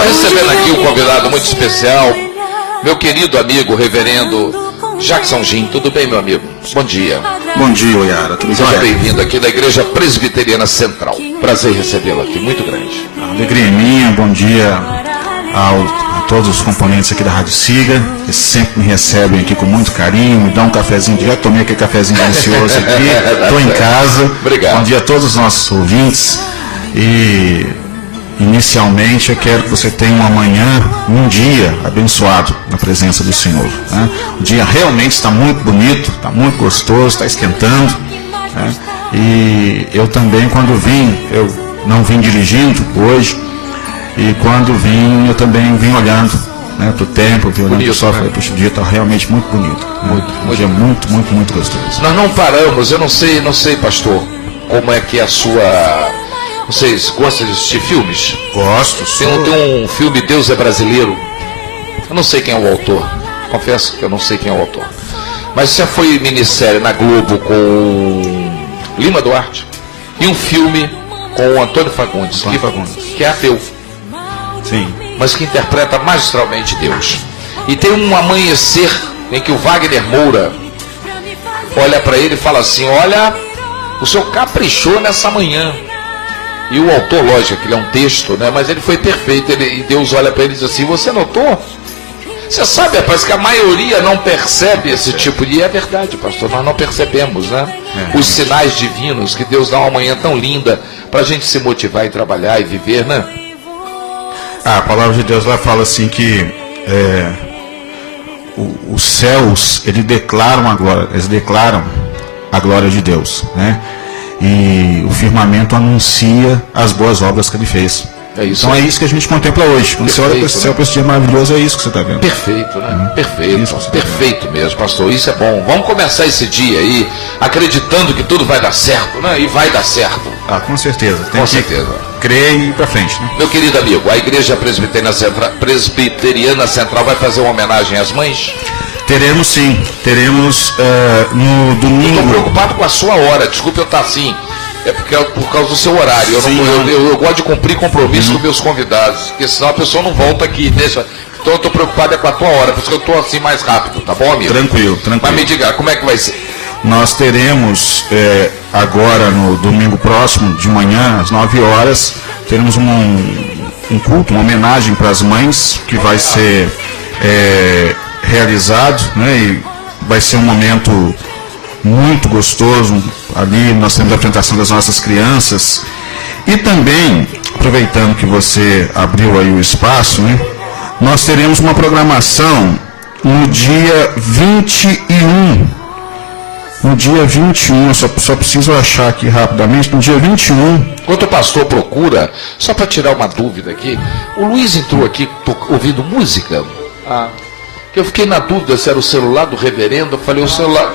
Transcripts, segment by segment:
estou recebendo aqui um convidado muito especial, meu querido amigo, reverendo Jackson Jim. Tudo bem, meu amigo? Bom dia. Bom dia, Oyara. Tudo Seja bem? bem-vindo aqui da Igreja Presbiteriana Central. Prazer em recebê-lo aqui, muito grande. A alegria é minha. Bom dia a todos os componentes aqui da Rádio Siga, que sempre me recebem aqui com muito carinho, me dão um cafezinho, já tomei aquele cafezinho delicioso aqui, estou em casa. Obrigado. Bom dia a todos os nossos ouvintes e inicialmente eu quero que você tenha uma manhã, um dia abençoado na presença do Senhor, né? O dia realmente está muito bonito, está muito gostoso, está esquentando, né? E eu também, quando vim, eu não vim dirigindo hoje, e quando vim, eu também vim olhando, né, para o tempo, vim olhando para o sol, falei, puxa, o dia está realmente muito bonito, né? Um dia muito gostoso. Nós não paramos, eu não sei, pastor, como é que é a sua... Vocês gostam de assistir filmes? Gosto. Tem um filme Deus é Brasileiro. Eu não sei quem é o autor. Confesso que eu não sei quem é o autor. Mas já foi minissérie na Globo com Lima Duarte. E um filme com o Antônio Fagundes. Que é ateu. Sim. Mas que interpreta magistralmente Deus. E tem um amanhecer em que o Wagner Moura olha para ele e fala assim: olha, o senhor caprichou nessa manhã. E o autor, lógico, que ele é um texto, né? Mas ele foi perfeito. E Deus olha para ele e diz assim: você notou? Você sabe, rapaz, que a maioria não percebe esse tipo de... E é verdade, pastor, nós não percebemos, né? Os sinais divinos que Deus dá uma manhã tão linda para a gente se motivar e trabalhar e viver, né? A palavra de Deus lá fala assim que os céus, eles declaram a glória de Deus, né? E o firmamento anuncia as boas obras que ele fez. É isso, então é isso que a gente contempla hoje. Quando você olha para esse céu, para esse dia maravilhoso, é isso que você está vendo. Perfeito, né? Perfeito mesmo, pastor. Isso é bom. Vamos começar esse dia aí acreditando que tudo vai dar certo, né? E vai dar certo. Ah, com certeza. Com certeza. Crer e ir para frente, né? Meu querido amigo, a Igreja Presbiteriana Central vai fazer uma homenagem às mães? Teremos sim. Teremos no domingo. Estou preocupado com a sua hora. Desculpe eu estar assim. É porque é por causa do seu horário. Eu gosto de cumprir compromisso com meus convidados, porque senão a pessoa não volta aqui. Deixa. Então eu estou preocupado com a tua hora, por isso que eu estou assim mais rápido, tá bom, amigo? Tranquilo. Mas me diga, como é que vai ser? Nós teremos agora no domingo próximo, de manhã, às 9 horas, teremos um culto, uma homenagem para as mães, que vai ser realizado, né? E vai ser um momento muito gostoso. Ali nós temos a apresentação das nossas crianças. E também, aproveitando que você abriu aí o espaço, né? Nós teremos uma programação no dia 21. No dia 21, eu só preciso achar aqui rapidamente, no dia 21. Enquanto o pastor procura, só para tirar uma dúvida aqui, o Luiz entrou aqui ouvindo música. Que eu fiquei na dúvida se era o celular do reverendo. Eu falei, o celular...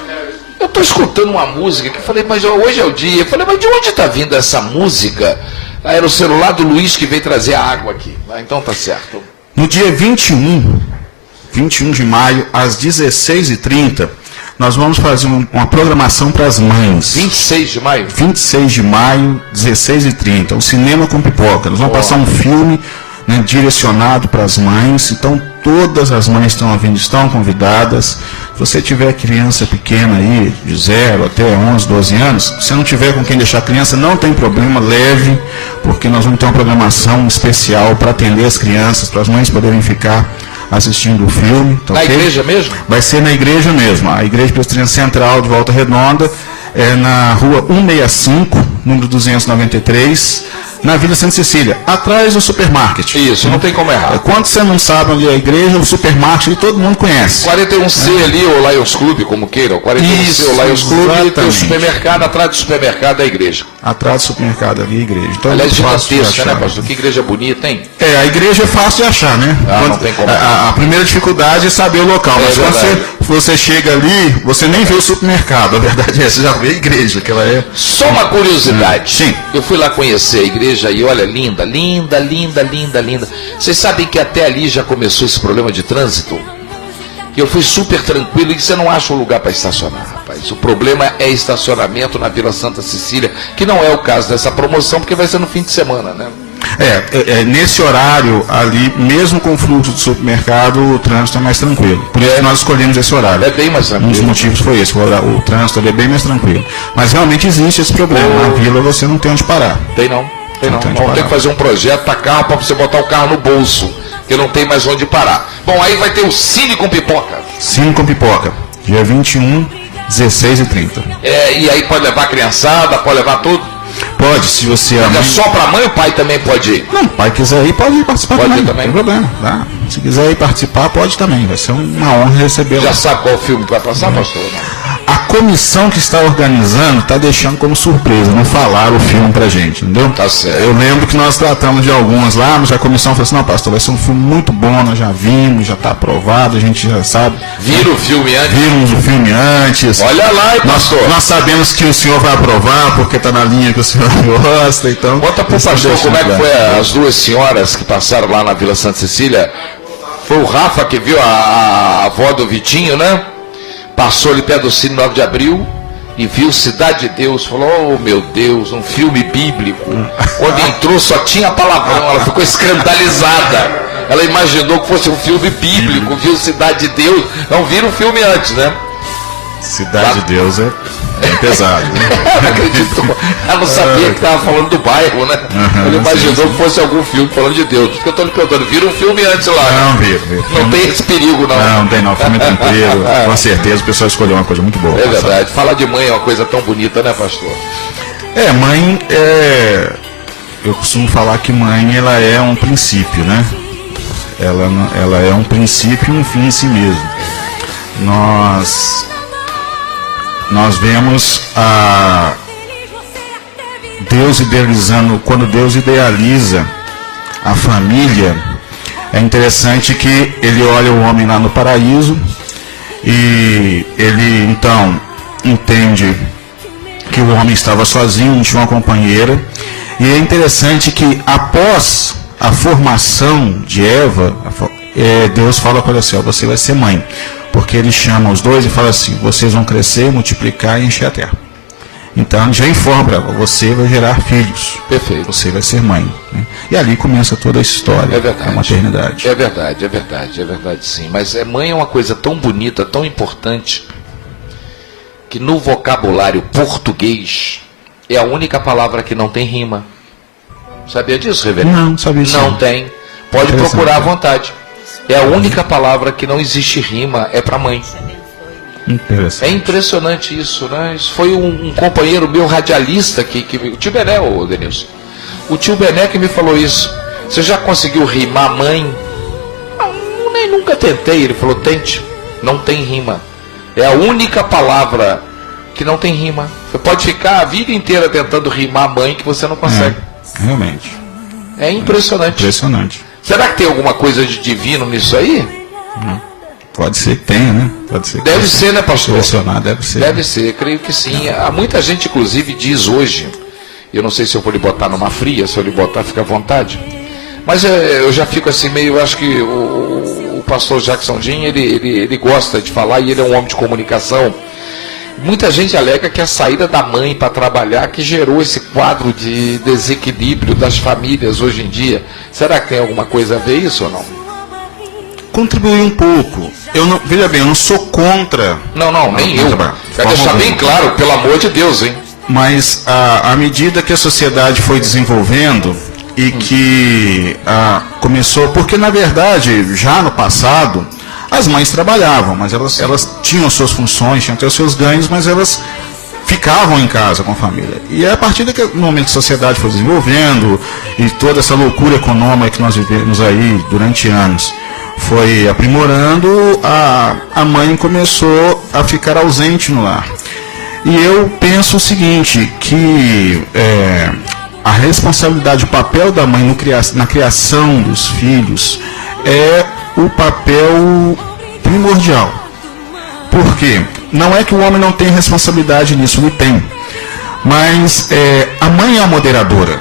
Eu estou escutando uma música que eu falei, mas hoje é o dia. Eu falei, mas de onde está vindo essa música? Era o celular do Luiz que veio trazer a água aqui. Então tá certo. No dia 21 de maio, às 16h30, nós vamos fazer uma programação para as mães. 26 de maio? 26 de maio, 16h30. O Cinema com Pipoca. Nós vamos passar um filme, né, direcionado para as mães. Então todas as mães estão convidadas. Se você tiver criança pequena aí, de 0 até 11, 12 anos, se não tiver com quem deixar a criança, não tem problema, leve, porque nós vamos ter uma programação especial para atender as crianças, para as mães poderem ficar assistindo o filme. Tá, na igreja mesmo? Vai ser na igreja mesmo. A Igreja Presbiteriana Central de Volta Redonda é na rua 165, número 293, na Vila Santa Cecília, atrás do supermarket. Isso, não tem como errar. Quando você não sabe onde é a igreja, o supermarket ali todo mundo conhece. 41C ali, o Lions Club, como queira. O 41C, o Lions Club, e tem o supermercado, atrás do supermercado da igreja. Atrás do supermercado ali, a igreja. Então, aliás, gigantesca, né, pastor? Que igreja bonita, hein? A igreja é fácil de achar, né? Não tem como. A primeira dificuldade é saber o local. Mas quando você chega ali, você nem vê o supermercado. A verdade é essa, você já vê a igreja, que ela é... Só uma curiosidade. Sim. Eu fui lá conhecer a igreja e olha, linda. Vocês sabem que até ali já começou esse problema de trânsito? E eu fui super tranquilo e você não acha um lugar para estacionar, rapaz. O problema é estacionamento na Vila Santa Cecília, que não é o caso dessa promoção, porque vai ser no fim de semana, né? Nesse horário ali, mesmo com o fluxo do supermercado, o trânsito é mais tranquilo. Por isso que nós escolhemos esse horário. É bem mais tranquilo. Um dos motivos foi esse, o trânsito ali é bem mais tranquilo. Mas realmente existe esse problema. Na vila você não tem onde parar. Tem não. Vamos ter que fazer um projeto para carro, para você botar o carro no bolso, que não tem mais onde parar. Bom, aí vai ter o Cine com Pipoca. Cine com Pipoca, dia 21, 16 e 30. E aí pode levar a criançada, pode levar tudo? Pode, se você... É só para mãe ou o pai também pode ir? Não, o pai quiser ir, pode ir participar pode também. Ir também. Não tem problema, tá? Se quiser ir participar, pode também. Vai ser uma honra recebê-lo. Já sabe qual filme vai passar, pastor? A comissão que está organizando está deixando como surpresa, não falaram o filme pra gente, entendeu? Tá certo. Eu lembro que nós tratamos de algumas lá, mas a comissão falou assim, não, pastor, vai ser um filme muito bom, nós já vimos, já está aprovado, a gente já sabe. Viram o filme antes? Vimos o filme antes. Olha lá, pastor. Nós sabemos que o senhor vai aprovar, porque está na linha que o senhor gosta, então... Conta pro pastor como é que foi as duas senhoras que passaram lá na Vila Santa Cecília. Foi o Rafa que viu a avó do Vitinho, né? Passou ali perto do Cine 9 de Abril e viu Cidade de Deus. Falou, oh meu Deus, um filme bíblico. Quando entrou só tinha palavrão, ela ficou escandalizada. Ela imaginou que fosse um filme bíblico, viu Cidade de Deus. Não viram o filme antes, né? Cidade de Deus é pesado, né? Ela acreditou. Ela não sabia que estava falando do bairro, né? Ela imaginou que fosse algum filme falando de Deus. Por isso que eu estou lhe perguntando, viram um filme antes lá? Não, vi. Não tem esse perigo, não. Não tem não, filme tranquilo. Com certeza o pessoal escolheu uma coisa muito boa. É verdade. Falar de mãe é uma coisa tão bonita, né, pastor? Mãe eu costumo falar que mãe, ela é um princípio, né? Ela é um princípio e um fim em si mesmo. Nós vemos Deus idealizando, quando Deus idealiza a família, é interessante que ele olha o homem lá no paraíso e ele então entende que o homem estava sozinho, não tinha uma companheira, e é interessante que após a formação de Eva, Deus fala para ela, você vai ser mãe. Porque ele chama os dois e fala assim, vocês vão crescer, multiplicar e encher a terra. Então ele já informa para ela, você vai gerar filhos. Perfeito. Você vai ser mãe. Né? E ali começa toda a história. É verdade. A maternidade. É verdade sim. Mas mãe é uma coisa tão bonita, tão importante, que no vocabulário português é a única palavra que não tem rima. Sabia disso, reverendo? Não, sabia disso. Não tem. Pode procurar à vontade. É a única palavra que não existe rima, é para mãe. Interessante. É impressionante isso, né? Isso foi um companheiro meu radialista, o tio Bené, Denilson. O tio Bené que me falou isso. Você já conseguiu rimar mãe? Não, nem nunca tentei. Ele falou, tente. Não tem rima. É a única palavra que não tem rima. Você pode ficar a vida inteira tentando rimar mãe que você não consegue. Realmente. É impressionante. Impressionante. Será que tem alguma coisa de divino nisso aí? Pode ser que tenha, né? Pode ser. Deve ser, né, pastor? Deve ser. Deve ser, creio que sim. Há muita gente, inclusive, diz hoje, eu não sei se eu vou lhe botar numa fria, se eu lhe botar, fica à vontade, mas eu já fico assim meio, acho que o pastor Jackson Jean, ele gosta de falar e ele é um homem de comunicação. Muita gente alega que a saída da mãe para trabalhar que gerou esse quadro de desequilíbrio das famílias hoje em dia. Será que tem alguma coisa a ver isso ou não? Contribuir um pouco. Veja bem, eu não sou contra. Não, nem eu. Quero deixar bem claro, pelo amor de Deus, hein? Mas à medida que a sociedade foi desenvolvendo e que começou... Porque, na verdade, já no passado... As mães trabalhavam, mas elas tinham suas funções, tinham até os seus ganhos, mas elas ficavam em casa com a família. E é a partir daquele momento que a sociedade foi desenvolvendo e toda essa loucura econômica que nós vivemos aí durante anos foi aprimorando, a mãe começou a ficar ausente no lar. E eu penso o seguinte, que a responsabilidade, o papel da mãe na criação dos filhos é o papel primordial. Por quê? Não é que o homem não tem responsabilidade nisso, ele tem. Mas a mãe é a moderadora.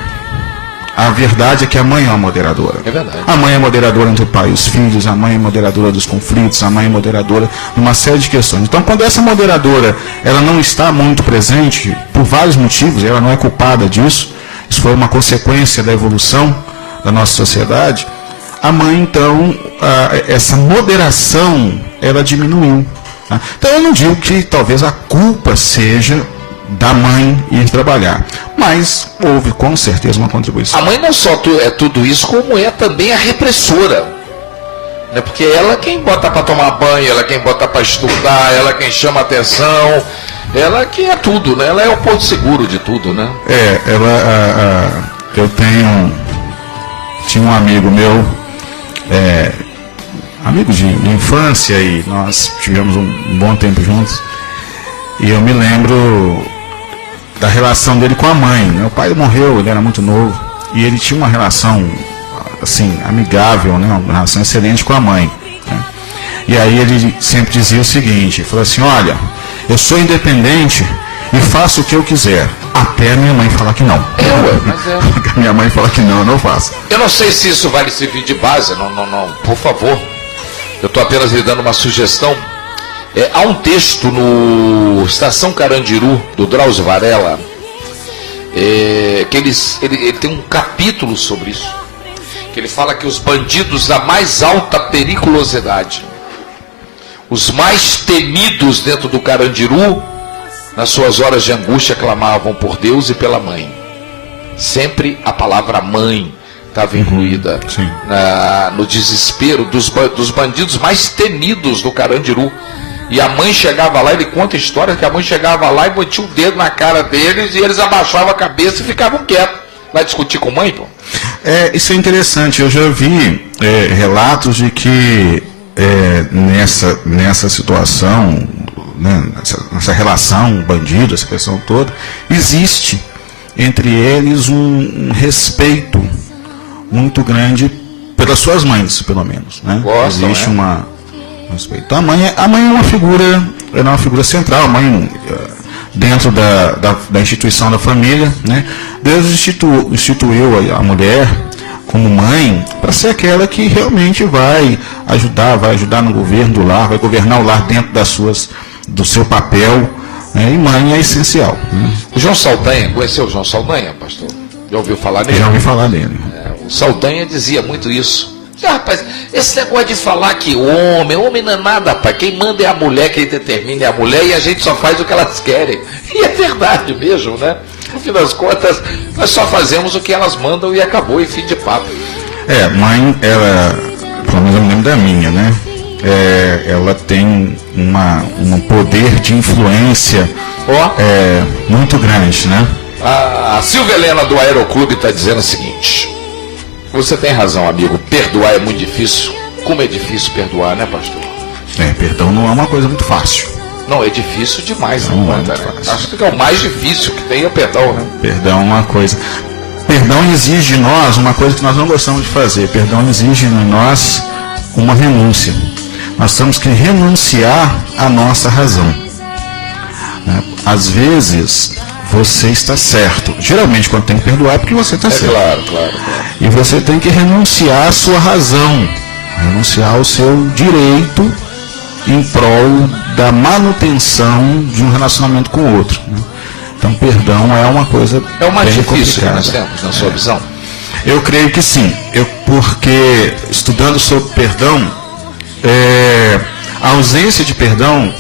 A verdade é que a mãe é a moderadora. É verdade. A mãe é moderadora entre o pai e os filhos, a mãe é moderadora dos conflitos, a mãe é moderadora de uma série de questões. Então, quando essa moderadora ela não está muito presente, por vários motivos, ela não é culpada disso, isso foi uma consequência da evolução, da nossa sociedade, a mãe, então, essa moderação, ela diminuiu. Tá? Então, eu não digo que talvez a culpa seja da mãe ir trabalhar, mas houve com certeza uma contribuição. A mãe não só é tudo isso, como é também a repressora, né? Porque ela é quem bota para tomar banho, ela é quem bota para estudar, ela é quem chama atenção, ela é quem é tudo, né? Ela é o porto seguro de tudo, né? Eu tinha um amigo meu, amigo de infância, e nós tivemos um bom tempo juntos, e eu me lembro da relação dele com a mãe. Meu pai morreu, ele era muito novo, e ele tinha uma relação assim, amigável, né? Uma relação excelente com a mãe, né? E aí ele sempre dizia o seguinte, ele falou assim: olha, eu sou independente e faço o que eu quiser, até a minha mãe falar que não. A minha mãe fala que não, eu não faço. Eu não sei se isso vai lhe servir de base, não, por favor. Eu estou apenas lhe dando uma sugestão. Há um texto no Estação Carandiru, do Drauzio Varela, que ele tem um capítulo sobre isso, que ele fala que os bandidos da mais alta periculosidade, os mais temidos dentro do Carandiru, nas suas horas de angústia, clamavam por Deus e pela mãe. Sempre a palavra mãe estava incluída no desespero dos bandidos mais temidos do Carandiru. E a mãe chegava lá, ele conta a história que a mãe chegava lá e botia o dedo na cara deles, e eles abaixavam a cabeça e ficavam quietos. Vai discutir com mãe, pô? Isso é interessante. Eu já vi relatos de que nessa situação, né, nessa relação bandido, essa questão toda, existe entre eles um respeito muito grande pelas suas mães, pelo menos, né? Gostam, existe um respeito. Então, a mãe é uma figura central. A mãe, dentro da instituição da família, né? Deus instituiu a mulher como mãe para ser aquela que realmente vai ajudar no governo do lar, vai governar o lar dentro do seu papel, né? E mãe é essencial, né? O João Saldanha, conheceu o João Saldanha, pastor? Já ouviu falar nele? Já ouvi falar dele. O Saldanha dizia muito isso. Rapaz, esse negócio de falar que homem não é nada, rapaz. Quem manda é a mulher, quem determina é a mulher, e a gente só faz o que elas querem. E é verdade mesmo, né? No fim das contas, nós só fazemos o que elas mandam e acabou, e fim de papo. Mãe, ela, pelo menos eu me lembro da minha, né? Ela tem um poder de influência muito grande, né? A Silvia Helena do Aeroclube está dizendo o seguinte: você tem razão, amigo, perdoar é muito difícil. Como é difícil perdoar, né, pastor? Perdão não é uma coisa muito fácil. Não, é difícil demais, não conta, né? Acho que é o mais difícil que tem é o perdão, né? Perdão é uma coisa. Perdão exige de nós uma coisa que nós não gostamos de fazer. Perdão exige de nós uma renúncia. Nós temos que renunciar à nossa razão, né? Às vezes você está certo. Geralmente quando tem que perdoar é porque você está certo. Claro. E você tem que renunciar à sua razão, renunciar ao seu direito em prol da manutenção de um relacionamento com o outro, né? Então, perdão é uma coisa é o mais bem difícil complicada. que nós temos, na sua visão? Eu creio que sim. Porque estudando sobre perdão, a ausência de perdão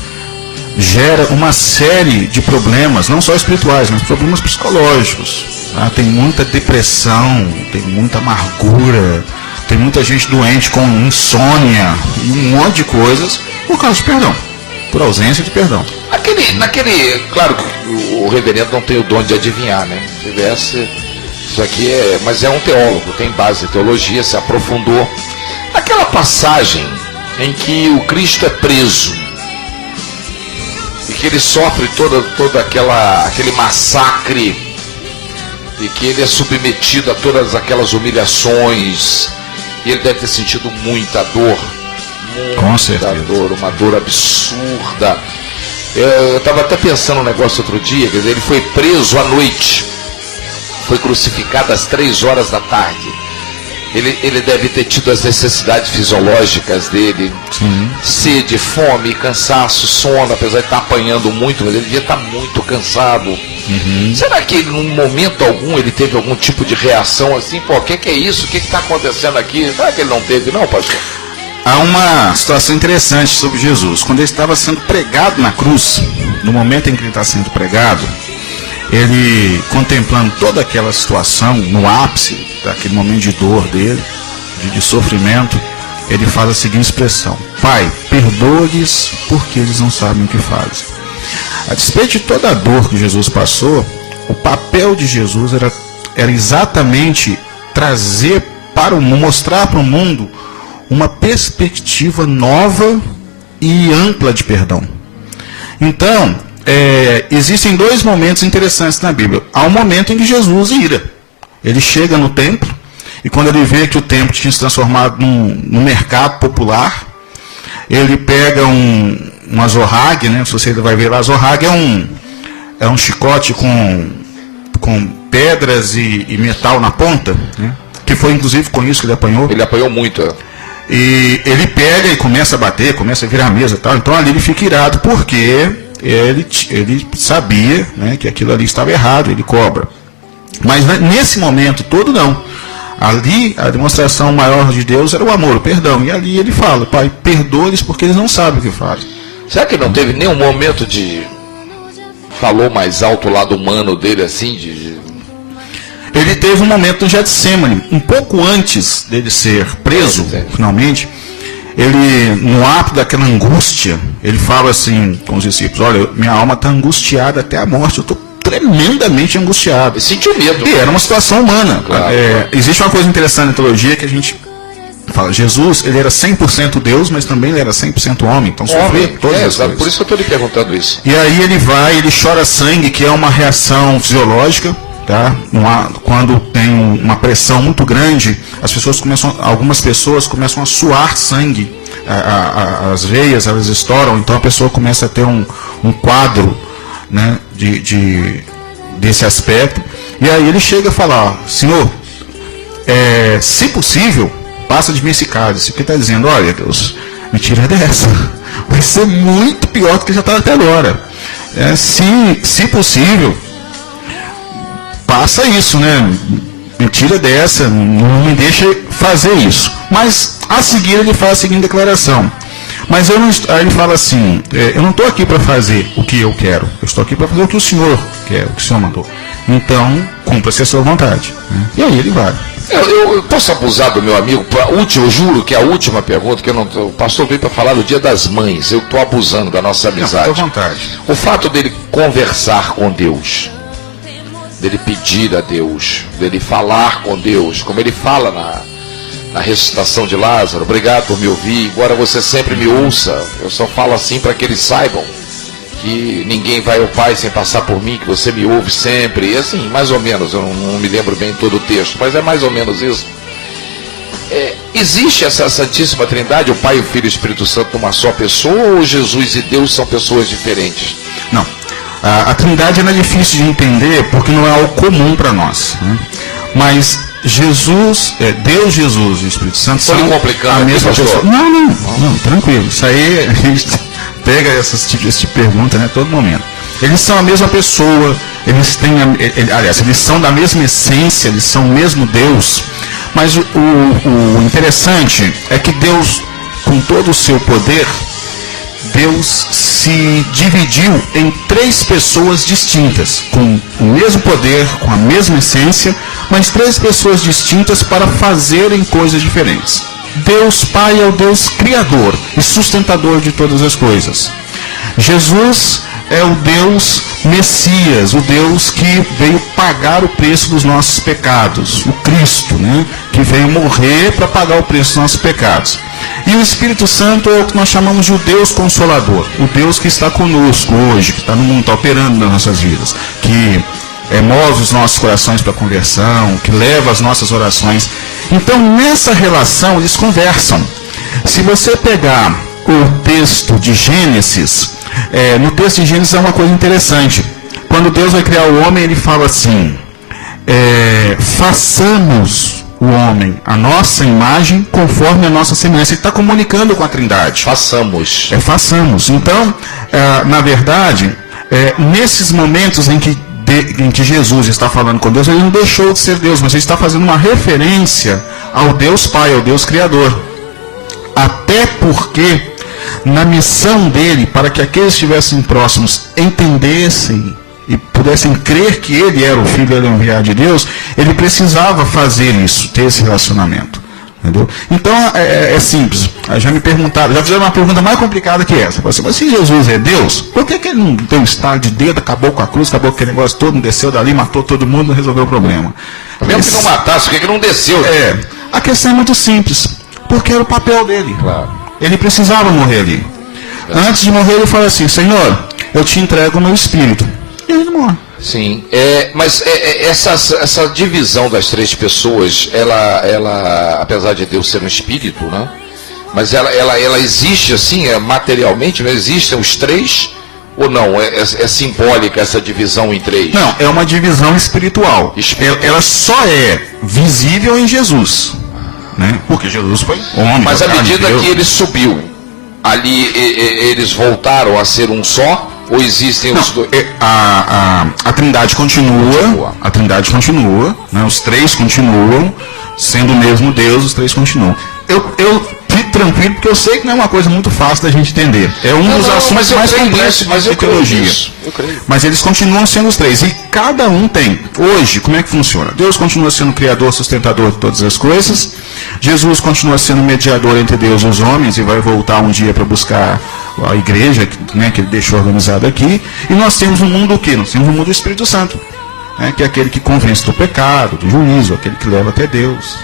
gera uma série de problemas, não só espirituais, mas problemas psicológicos. Tá? Tem muita depressão, tem muita amargura, tem muita gente doente com insônia e um monte de coisas por causa de perdão, por ausência de perdão. Claro que o reverendo não tem o dom de adivinhar, né? Se tivesse, isso aqui mas é um teólogo, tem base em teologia, se aprofundou. Aquela passagem em que o Cristo é preso e que ele sofre todo aquele massacre e que ele é submetido a todas aquelas humilhações, e ele deve ter sentido muita dor. Com certeza. Uma dor absurda. Eu estava até pensando um negócio outro dia, quer dizer, ele foi preso à noite, foi crucificado às 3 horas da tarde. Ele deve ter tido as necessidades fisiológicas dele. Sim. Sede, fome, cansaço, sono, apesar de estar apanhando muito, mas ele devia estar muito cansado. Será que num momento algum ele teve algum tipo de reação assim? Pô, o que é isso? O que está acontecendo aqui? Será que ele não teve, não, pastor? Há uma situação interessante sobre Jesus. Quando ele estava sendo pregado na cruz, no momento em que ele está sendo pregado, ele, contemplando toda aquela situação, no ápice daquele momento de dor dele, de sofrimento, ele faz a seguinte expressão: Pai, perdoa-lhes porque eles não sabem o que fazem. A despeito de toda a dor que Jesus passou, o papel de Jesus era exatamente trazer para o mundo, mostrar para o mundo uma perspectiva nova e ampla de perdão. Então, existem dois momentos interessantes na Bíblia. Há um momento em que Jesus ira. Ele chega no templo, e quando ele vê que o templo tinha se transformado num mercado popular, ele pega um azorrague, né? Se você vai ver lá, azorrague é um chicote com pedras e metal na ponta, né? Que foi inclusive com isso que ele apanhou. Ele apanhou muito, E ele pega e começa a bater, começa a virar a mesa e tal. Então ali ele fica irado, porque ele sabia, né, que aquilo ali estava errado, ele cobra. Mas nesse momento todo não. Ali a demonstração maior de Deus era o amor, o perdão. E ali ele fala: Pai, perdoa-lhes porque eles não sabem o que fazem. Será que não teve nenhum momento de... Falou mais alto o lado humano dele, assim, Ele teve um momento no Getsemane, um pouco antes dele ser preso, finalmente. Ele, no ato daquela angústia, ele fala assim com os discípulos: olha, minha alma está angustiada até a morte, eu estou tremendamente angustiado. Ele sentiu medo. E era uma situação humana. Claro. Existe uma coisa interessante na teologia que a gente fala: Jesus, ele era 100% Deus, mas também ele era 100% homem, então sofria todas as coisas. Por isso que eu estou lhe perguntando isso. E aí ele chora sangue, que é uma reação fisiológica. Tá? Quando tem uma pressão muito grande, algumas pessoas começam a suar sangue, as veias elas estouram, então a pessoa começa a ter um quadro, né, desse aspecto. E aí ele chega a falar: Senhor, se possível, passa de mim esse cálice. Porque está dizendo: olha, Deus, me tira dessa, vai ser muito pior do que já está até agora. Se possível, passa isso, né? Me tira dessa, não me deixa fazer isso. Mas a seguir ele faz a seguinte declaração: mas aí ele fala assim: eu não estou aqui para fazer o que eu quero, eu estou aqui para fazer o que o Senhor quer, o que o Senhor mandou. Então, cumpra-se a sua vontade. Né? E aí ele vai. Eu posso abusar do meu amigo? Eu juro que é a última pergunta, que o pastor veio para falar do Dia das Mães. Eu estou abusando da nossa amizade. Não, fica à vontade. O fato dele conversar com Deus, dele pedir a Deus, dele falar com Deus, como ele fala na ressuscitação de Lázaro: obrigado por me ouvir, embora você sempre me ouça, eu só falo assim para que eles saibam que ninguém vai ao Pai sem passar por mim, que você me ouve sempre. E assim, mais ou menos, eu não me lembro bem todo o texto, mas é mais ou menos isso. Existe essa Santíssima Trindade, o Pai, o Filho e o Espírito Santo numa só pessoa, ou Jesus e Deus são pessoas diferentes? Não. A Trindade é difícil de entender porque não é algo comum para nós, né? Mas Jesus, Deus, Jesus e o Espírito Santo são a mesma pessoa. Não, tranquilo. Isso aí a gente pega esse tipo de pergunta, né, todo momento. Eles são a mesma pessoa, eles são da mesma essência, eles são o mesmo Deus. Mas o interessante é que Deus, com todo o seu poder, Deus se dividiu em 3 pessoas distintas, com o mesmo poder, com a mesma essência, mas 3 pessoas distintas para fazerem coisas diferentes. Deus Pai é o Deus Criador e sustentador de todas as coisas. Jesus é o Deus Messias, o Deus que veio pagar o preço dos nossos pecados, o Cristo, né, que veio morrer para pagar o preço dos nossos pecados. E o Espírito Santo é o que nós chamamos de o Deus Consolador, o Deus que está conosco hoje, que está no mundo, está operando nas nossas vidas, que move os nossos corações para a conversão, que leva as nossas orações. Então, nessa relação, eles conversam. Se você pegar o texto de Gênesis, no texto de Gênesis é uma coisa interessante. Quando Deus vai criar o homem, ele fala assim: façamos o homem a nossa imagem, conforme a nossa semelhança. Ele está comunicando com a Trindade. Façamos. Façamos. Então, na verdade, nesses momentos em que Jesus está falando com Deus, ele não deixou de ser Deus, mas ele está fazendo uma referência ao Deus Pai, ao Deus Criador. Até porque, na missão dele, para que aqueles que estivessem próximos entendessem e pudessem crer que ele era o Filho enviado de Deus, ele precisava fazer isso, ter esse relacionamento. Entendeu? Então, é simples. Já me perguntaram, já fizeram uma pergunta mais complicada que essa. Mas se Jesus é Deus, por que ele não deu um estalo de dedo, acabou com a cruz, acabou com aquele negócio todo, não desceu dali, matou todo mundo, não resolveu o problema? Mesmo que não matasse, por que não desceu? A questão é muito simples. Porque era o papel dele. Claro. Ele precisava morrer ali. Antes de morrer, ele fala assim: Senhor, eu te entrego o meu espírito. E ele morre. Sim, mas essa divisão das três pessoas, ela, apesar de Deus ser um espírito, né? Mas ela existe assim, materialmente, não existem os três? Ou não? É simbólica essa divisão em três? Não, é uma divisão espiritual. Ela só é visível em Jesus. Né? Porque Jesus foi homem. Mas à medida que ele subiu, ali eles voltaram a ser um só? Ou existem os dois? A Trindade continua. A Trindade continua. Né? Os três continuam. Sendo o mesmo Deus, os três continuam. Eu fico tranquilo, porque eu sei que não é uma coisa muito fácil da gente entender. É um dos assuntos mais complexos de teologia. Mas eles continuam sendo os três. E cada um tem. Hoje, como é que funciona? Deus continua sendo o criador, sustentador de todas as coisas. Jesus continua sendo mediador entre Deus e os homens e vai voltar um dia para buscar a igreja, né, que ele deixou organizada aqui. E nós temos um mundo o quê? Nós temos um mundo do Espírito Santo. Que é aquele que convence do pecado, do juízo, aquele que leva até Deus.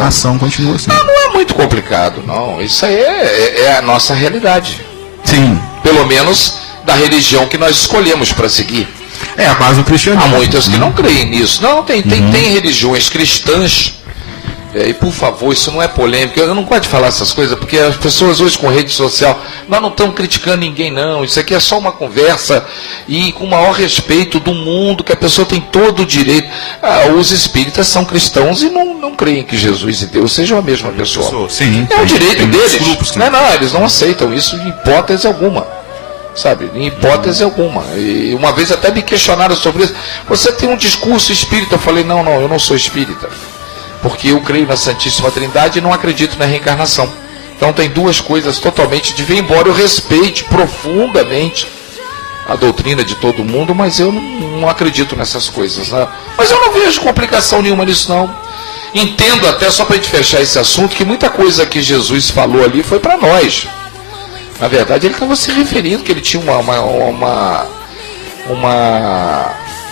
A ação continua assim. Não é muito complicado, não. Isso aí é a nossa realidade. Sim. Pelo menos da religião que nós escolhemos para seguir. É a base do cristianismo. Há muitas que não creem nisso. Não, tem religiões cristãs. E por favor, isso não é polêmica. Eu não gosto de falar essas coisas, porque as pessoas hoje com rede social, nós não estamos criticando ninguém, não. Isso aqui é só uma conversa e com o maior respeito do mundo, que a pessoa tem todo o direito. Os espíritas são cristãos e não creem que Jesus e Deus sejam a mesma pessoa. Sim, é o direito deles. Grupos, né? Não, eles não aceitam isso em hipótese alguma. Sabe, em hipótese alguma. E uma vez até me questionaram sobre isso. Você tem um discurso espírita? Eu falei, não, eu não sou espírita. Porque eu creio na Santíssima Trindade e não acredito na reencarnação. Então tem duas coisas totalmente diferentes, embora eu respeite profundamente a doutrina de todo mundo, mas eu não acredito nessas coisas. Né? Mas eu não vejo complicação nenhuma nisso, não. Entendo até, só para a gente fechar esse assunto, que muita coisa que Jesus falou ali foi para nós. Na verdade, ele estava se referindo que ele tinha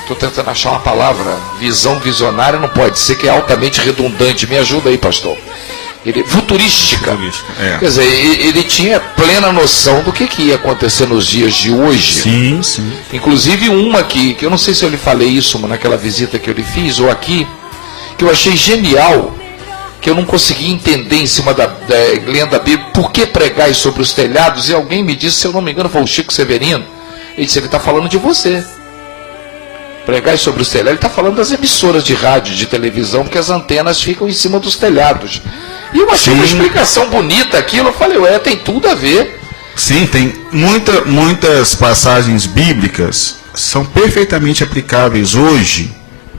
estou tentando achar uma palavra. Visão visionária não pode ser, que é altamente redundante. Me ajuda aí, pastor. Futurística. Quer dizer, ele tinha plena noção do que ia acontecer nos dias de hoje. Sim, sim. Inclusive uma que eu não sei se eu lhe falei isso naquela visita que eu lhe fiz, ou aqui, que eu achei genial, que eu não consegui entender em cima lendo da Bíblia, por que pregar sobre os telhados, e alguém me disse, se eu não me engano, foi o Chico Severino, ele disse, ele está falando de você. Pregar sobre os telhados, ele está falando das emissoras de rádio, de televisão, porque as antenas ficam em cima dos telhados. E eu achei uma explicação bonita aquilo, eu falei, tem tudo a ver. Sim, tem muitas passagens bíblicas, são perfeitamente aplicáveis hoje.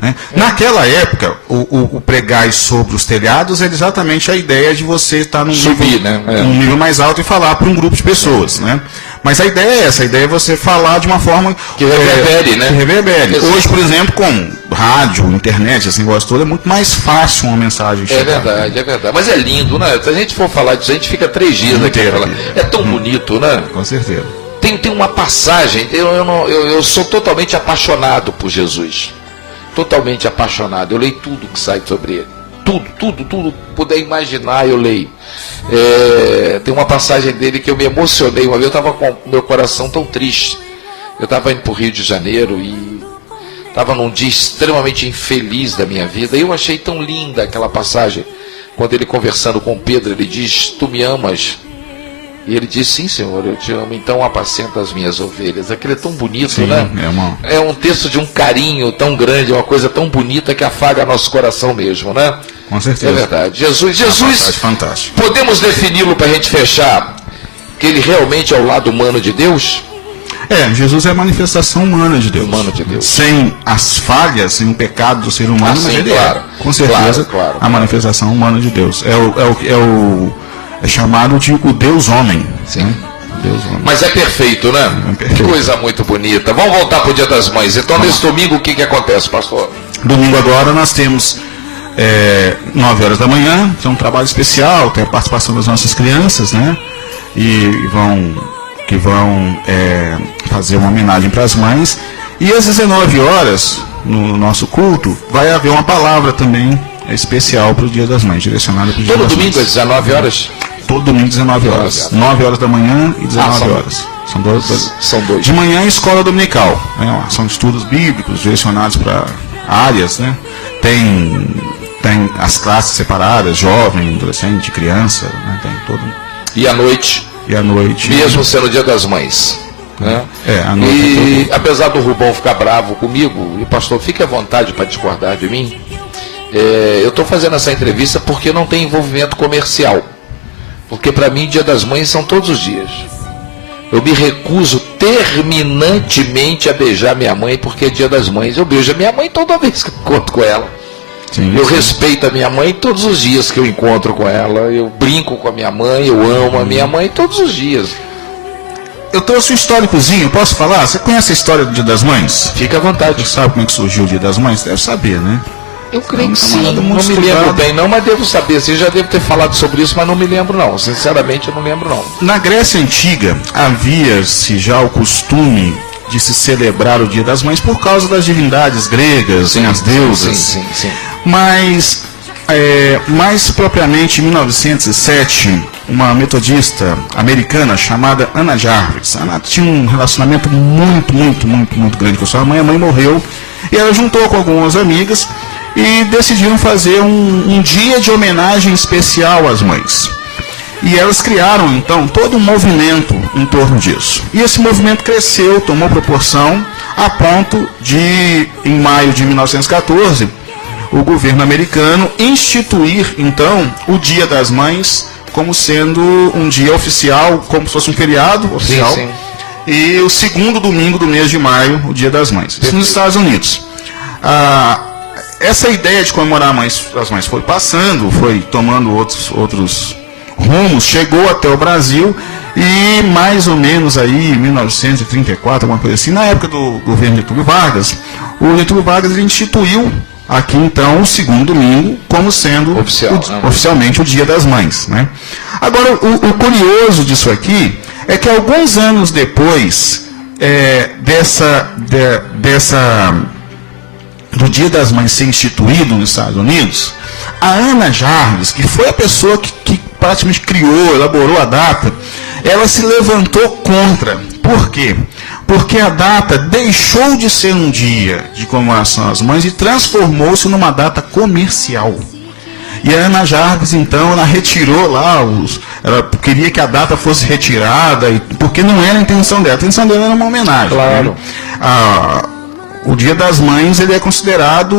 Né? Naquela época, o pregar sobre os telhados era exatamente a ideia de você estar num nível mais alto e falar para um grupo de pessoas. Né? Mas a ideia é essa, a ideia é você falar de uma forma que reverbere, né? Que reverbere. Hoje, por exemplo, com rádio, internet, esse negócio todo, é muito mais fácil uma mensagem chegar. É verdade. Mas é lindo, né? Se a gente for falar disso, a gente fica 3 dias aqui. É tão bonito, né? Com certeza. Tem uma passagem, eu sou totalmente apaixonado por Jesus. Totalmente apaixonado. Eu leio tudo que sai sobre ele. Tudo puder imaginar, eu leio. Tem uma passagem dele que eu me emocionei. Uma vez eu estava com meu coração tão triste. Eu estava indo para o Rio de Janeiro e estava num dia extremamente infeliz da minha vida. E eu achei tão linda aquela passagem. Quando ele conversando com Pedro, ele diz, tu me amas? E ele diz, sim, Senhor, eu te amo, então apacenta as minhas ovelhas. Aquilo é tão bonito, sim, né? É um texto de um carinho tão grande, uma coisa tão bonita que afaga nosso coração mesmo, né? Com certeza. É verdade. Jesus, fantástico. Podemos defini-lo para a gente fechar, que ele realmente é o lado humano de Deus? Jesus é a manifestação humana de Deus. Humano de Deus. Sem as falhas, sem o pecado do ser humano, mas ele claro. com certeza, claro. a manifestação humana de Deus. É chamado de o Deus homem. Sim. Deus homem. Mas é perfeito, né? Perfeito. Que coisa muito bonita. Vamos voltar para o Dia das Mães. Então, nesse domingo, o que acontece, pastor? Domingo agora nós temos 9 horas da manhã, tem um trabalho especial, tem a participação das nossas crianças, né? Que vão fazer uma homenagem para as mães. E às 19 horas, no nosso culto, vai haver uma palavra também especial para o Dia das Mães, direcionada para o Dia das Mães. Todo domingo às 19 horas? Todo domingo, 19 horas. 9 horas da manhã e 19 horas. São dois. De manhã, escola dominical. Né? São estudos bíblicos direcionados para áreas, né? Tem as classes separadas, jovem, adolescente, criança, né? Tem todo. E à noite? Mesmo sendo o Dia das Mães. Né? À noite. E apesar do Rubão ficar bravo comigo, e pastor, fique à vontade para discordar de mim, eu estou fazendo essa entrevista porque não tem envolvimento comercial. Porque para mim, Dia das Mães são todos os dias. Eu me recuso terminantemente a beijar minha mãe porque é Dia das Mães. Eu beijo a minha mãe toda vez que eu encontro com ela. Eu respeito a minha mãe todos os dias que eu encontro com ela. Eu brinco com a minha mãe, eu amo a minha mãe todos os dias. Eu trouxe um históricozinho, posso falar? Você conhece a história do Dia das Mães? Fica à vontade. Você sabe como é que surgiu o Dia das Mães? Deve saber, né? Eu creio que sim, não me lembro bem não, mas devo saber, assim, já devo ter falado sobre isso, mas não me lembro não, sinceramente eu não lembro não. Na Grécia Antiga, havia-se já o costume de se celebrar o Dia das Mães por causa das divindades gregas, as deusas. Sim. Mas, mais propriamente, em 1907, uma metodista americana chamada Anna Jarvis, ela tinha um relacionamento muito grande com sua mãe. A mãe morreu e ela juntou com algumas amigas e decidiram fazer um dia de homenagem especial às mães. E elas criaram, então, todo um movimento em torno disso. E esse movimento cresceu, tomou proporção, a ponto de, em maio de 1914, o governo americano instituir, então, o Dia das Mães como sendo um dia oficial, como se fosse um feriado oficial. Sim. E o segundo domingo do mês de maio, o Dia das Mães. Isso nos Estados Unidos. Essa ideia de comemorar as mães foi passando, foi tomando outros rumos, chegou até o Brasil e mais ou menos aí em 1934, alguma coisa assim, na época do governo Getúlio Vargas, o Getúlio Vargas ele instituiu aqui então o segundo domingo como sendo oficialmente o Dia das Mães, né? Agora, o curioso disso aqui é que alguns anos depois do Dia das Mães ser instituído nos Estados Unidos, a Anna Jarvis, que foi a pessoa que praticamente criou, elaborou a data, ela se levantou contra. Por quê? Porque a data deixou de ser um dia de comemoração às mães e transformou-se numa data comercial. E a Anna Jarvis, então, ela retirou lá, ela queria que a data fosse retirada, porque não era a intenção dela. A intenção dela era uma homenagem. Claro. Né? O Dia das Mães ele é considerado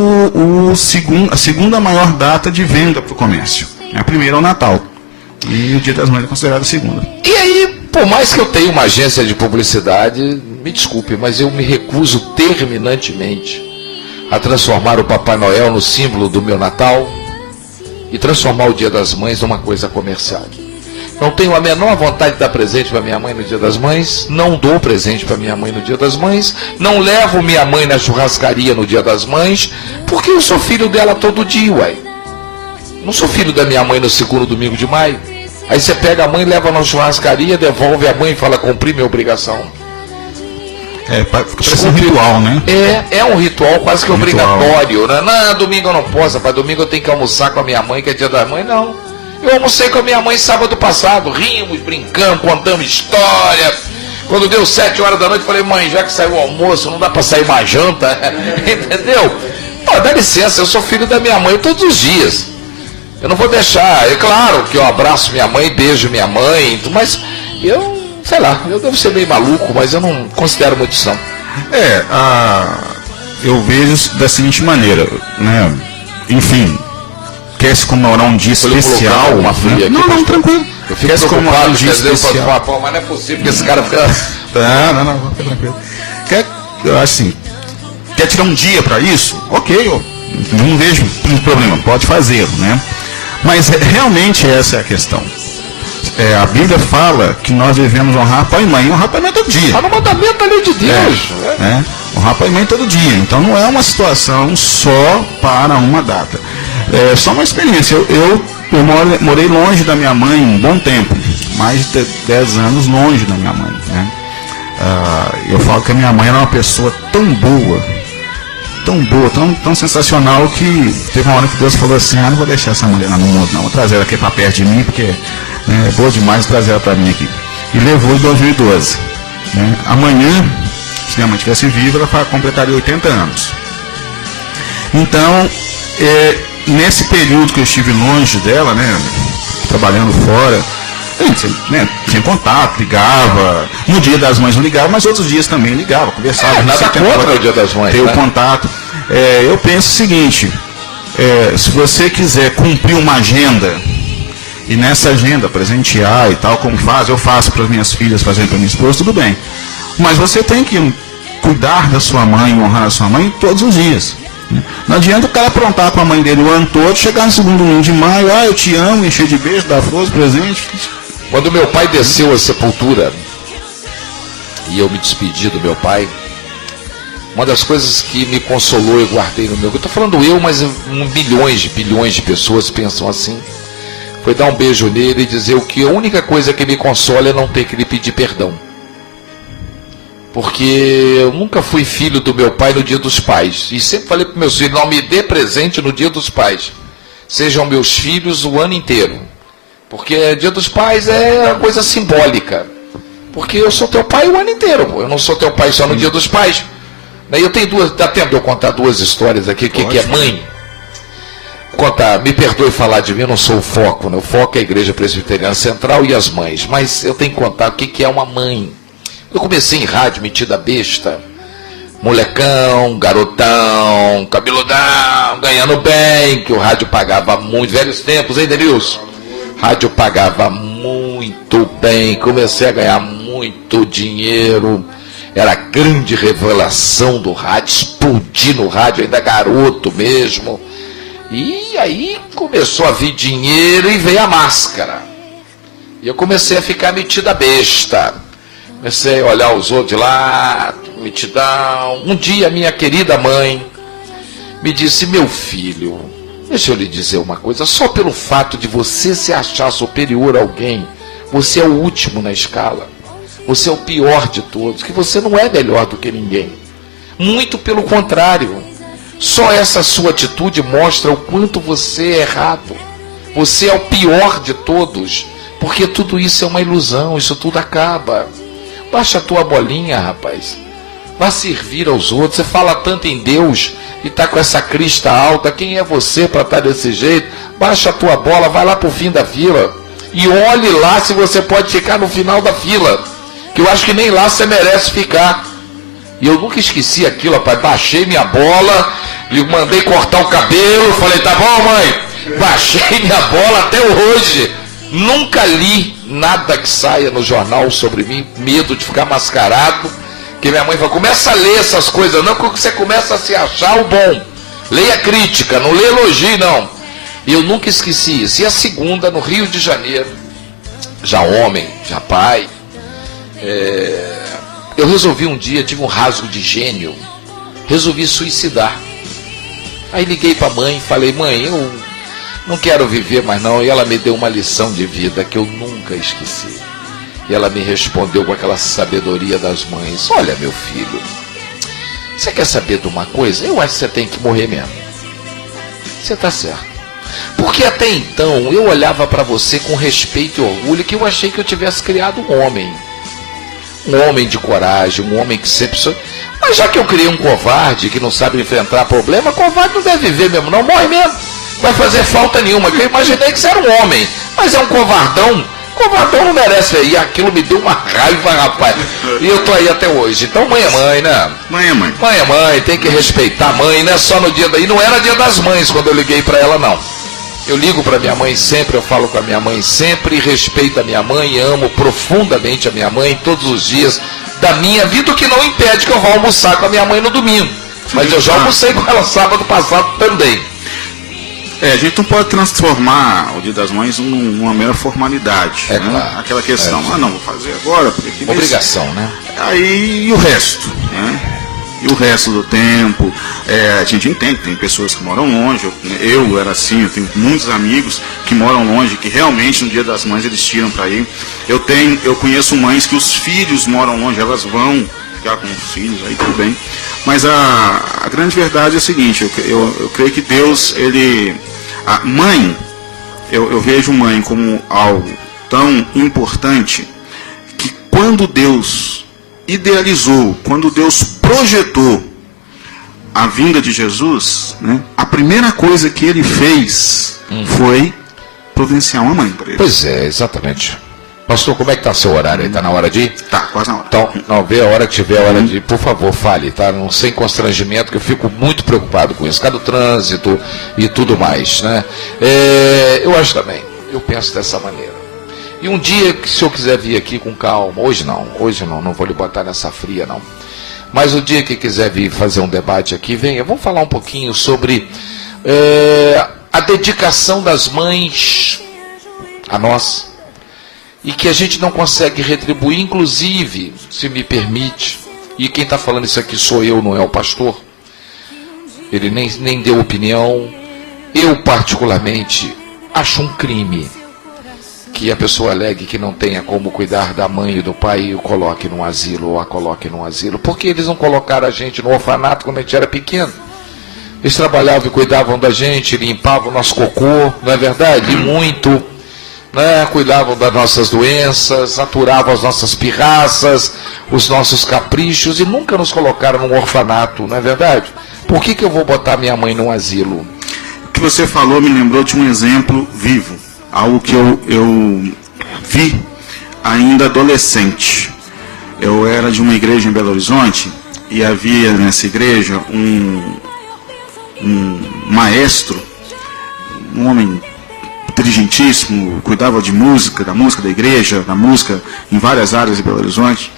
a segunda maior data de venda para o comércio. A primeira é o Natal. E o Dia das Mães é considerado a segunda. E aí, por mais que eu tenha uma agência de publicidade, me desculpe, mas eu me recuso terminantemente a transformar o Papai Noel no símbolo do meu Natal e transformar o Dia das Mães numa coisa comercial. Não tenho a menor vontade de dar presente para minha mãe no Dia das Mães, não dou presente para minha mãe no Dia das Mães, não levo minha mãe na churrascaria no Dia das Mães, porque eu sou filho dela todo dia, ué. Não sou filho da minha mãe no segundo domingo de maio. Aí você pega a mãe, leva na churrascaria, devolve a mãe e fala, cumpri minha obrigação. Parece um ritual, né? É um ritual quase que obrigatório, né? Não, domingo eu não posso, rapaz, domingo eu tenho que almoçar com a minha mãe, que é Dia da Mãe, não. Eu almocei com a minha mãe sábado passado, rimos, brincamos, contamos história. Quando deu 7 horas da noite, falei, mãe, já que saiu o almoço, não dá pra sair mais janta, entendeu? Pô, dá licença, eu sou filho da minha mãe todos os dias. Eu não vou deixar, é claro que eu abraço minha mãe, beijo minha mãe, mas eu, sei lá, eu devo ser meio maluco, mas eu não considero muito isso não. Eu vejo da seguinte maneira, né? Enfim, quer se comemorar um dia especial. Uma fria aqui, não, tranquilo. Eu fico preocupado, um dia especial. Mas não é possível que esse cara fica... Não, fica tranquilo. Eu acho assim, quer tirar um dia para isso? Ok, eu não vejo problema, pode fazer, né? Mas realmente essa é a questão. A Bíblia fala que nós devemos honrar pai e mãe. Honrar pai e mãe todo dia. Está no mandamento da lei de Deus. Honrar pai e mãe todo dia. Então não é uma situação só para uma data. É só uma experiência. Eu morei longe da minha mãe um bom tempo. Mais de 10 anos longe da minha mãe, né? Eu falo que a minha mãe era uma pessoa tão boa, tão sensacional, que teve uma hora que Deus falou assim: não vou deixar essa mulher no mundo, não, vou trazer ela aqui para perto de mim, porque é boa demais trazer ela para mim aqui. E levou em 2012. Né? Amanhã, se minha mãe estivesse viva, ela completaria 80 anos. Então, nesse período que eu estive longe dela, né, trabalhando fora, a gente, né, tinha contato, ligava. No Dia das Mães não ligava, mas outros dias também ligava, conversava. Nada contra o Dia das Mães. Ter o contato. Eu penso o seguinte: se você quiser cumprir uma agenda, e nessa agenda presentear e tal, como eu faço para as minhas filhas, fazendo para minha esposa, tudo bem. Mas você tem que cuidar da sua mãe, honrar a sua mãe todos os dias. Não adianta o cara aprontar com a mãe dele o ano todo, chegar no segundo domingo de maio, eu te amo, encher de beijo, dar flores, presente. Quando meu pai desceu à sepultura e eu me despedi do meu pai, uma das coisas que me consolou e guardei no meu... Eu estou falando mas bilhões de pessoas pensam assim. Foi dar um beijo nele e dizer que a única coisa que me consola é não ter que lhe pedir perdão. Porque eu nunca fui filho do meu pai no Dia dos Pais. E sempre falei para meus filhos: não me dê presente no Dia dos Pais. Sejam meus filhos o ano inteiro. Porque Dia dos Pais é uma coisa simbólica. Porque eu sou teu pai o ano inteiro. Eu não sou teu pai só no Dia dos Pais. Eu tenho duas... Dá tempo de eu contar duas histórias aqui. O que é mãe? Contar, me perdoe falar de mim, eu não sou o foco. Né? O foco é a Igreja Presbiteriana Central e as mães. Mas eu tenho que contar o que é uma mãe. Eu comecei em rádio, metida besta, molecão, garotão, cabeludão, ganhando bem, que o rádio pagava muito, velhos tempos, hein, Denilson? Rádio pagava muito bem, comecei a ganhar muito dinheiro, era a grande revelação do rádio, explodi no rádio, ainda garoto mesmo, e aí começou a vir dinheiro e veio a máscara, e eu comecei a ficar metida besta. Comecei a olhar os outros lá, metidão. Um dia minha querida mãe me disse: meu filho, deixa eu lhe dizer uma coisa, só pelo fato de você se achar superior a alguém, você é o último na escala, você é o pior de todos, que você não é melhor do que ninguém. Muito pelo contrário, só essa sua atitude mostra o quanto você é errado. Você é o pior de todos, porque tudo isso é uma ilusão, isso tudo acaba. Baixa a tua bolinha, rapaz. Vá servir aos outros. Você fala tanto em Deus e está com essa crista alta. Quem é você para estar desse jeito? Baixa a tua bola, vai lá para o fim da fila. E olhe lá se você pode ficar no final da fila. Que eu acho que nem lá você merece ficar. E eu nunca esqueci aquilo, rapaz. Baixei minha bola e mandei cortar o cabelo. Falei: tá bom, mãe? Baixei minha bola até hoje. Nunca li nada que saia no jornal sobre mim, medo de ficar mascarado, que minha mãe falou: começa a ler essas coisas não, porque você começa a se achar o bom. Leia crítica, não lê elogio não. E eu nunca esqueci isso. E a segunda, no Rio de Janeiro, já homem, já pai, eu resolvi um dia, tive um rasgo de gênio, resolvi suicidar. Aí liguei para a mãe e falei: mãe, eu não quero viver mais não. E ela me deu uma lição de vida que eu nunca esqueci. E ela me respondeu com aquela sabedoria das mães: olha, meu filho, você quer saber de uma coisa? Eu acho que você tem que morrer mesmo. Você está certo. Porque até então eu olhava para você com respeito e orgulho, que eu achei que eu tivesse criado um homem. Um homem de coragem, um homem que sempre... Mas já que eu criei um covarde que não sabe enfrentar problema, covarde não deve viver mesmo não, morre mesmo. Vai fazer falta nenhuma, que eu imaginei que você era um homem, mas é um covardão. Covardão não merece. E aquilo me deu uma raiva, rapaz. E eu tô aí até hoje. Então mãe é mãe, né? Mãe é mãe. Mãe é mãe, tem que respeitar a mãe, não é só no dia daí. Não era dia das mães quando eu liguei pra ela, não. Eu ligo para minha mãe sempre, eu falo com a minha mãe sempre, respeito a minha mãe, amo profundamente a minha mãe todos os dias da minha vida, o que não impede que eu vá almoçar com a minha mãe no domingo. Mas eu já almocei com ela sábado passado também. A gente não pode transformar o Dia das Mães numa mera formalidade. Né? Claro. Aquela questão, não, vou fazer agora. Porque obrigação, né? Aí, e o resto? Né? E o resto do tempo, a gente entende, tem pessoas que moram longe, eu era assim, eu tenho muitos amigos que moram longe, que realmente no Dia das Mães eles tiram para ir. Eu conheço mães que os filhos moram longe, elas vão ficar com os filhos, aí tudo bem. Mas a grande verdade é a seguinte, eu creio que Deus, a mãe, eu vejo mãe como algo tão importante, que quando Deus idealizou, quando Deus projetou a vinda de Jesus, né, a primeira coisa que ele fez foi providenciar uma mãe para ele. Pois é, exatamente. Pastor, como é que está seu horário aí? Está na hora de ir? Tá, quase na hora. Então, não, vê a hora que tiver a hora de ir, por favor, fale, tá? Não, sem constrangimento, que eu fico muito preocupado com isso, cada trânsito e tudo mais, né? Eu acho também, eu penso dessa maneira. E um dia, que se eu quiser vir aqui com calma, hoje não vou lhe botar nessa fria, não. Mas o dia que quiser vir fazer um debate aqui, venha, vamos falar um pouquinho sobre a dedicação das mães a nós, e que a gente não consegue retribuir, inclusive, se me permite, e quem está falando isso aqui sou eu, não é o pastor, ele nem deu opinião, eu particularmente acho um crime que a pessoa alegue que não tenha como cuidar da mãe e do pai e o coloque num asilo, ou a coloque num asilo. Por que eles não colocaram a gente no orfanato quando a gente era pequeno? Eles trabalhavam e cuidavam da gente, limpavam o nosso cocô, não é verdade? E muito, né? Cuidavam das nossas doenças, aturavam as nossas pirraças, os nossos caprichos, e nunca nos colocaram num orfanato, não é verdade? Por que eu vou botar minha mãe num asilo? O que você falou me lembrou de um exemplo vivo. Algo que eu vi ainda adolescente. Eu era de uma igreja em Belo Horizonte e havia nessa igreja um maestro, um homem inteligentíssimo, cuidava de música, da música da igreja, da música em várias áreas de Belo Horizonte.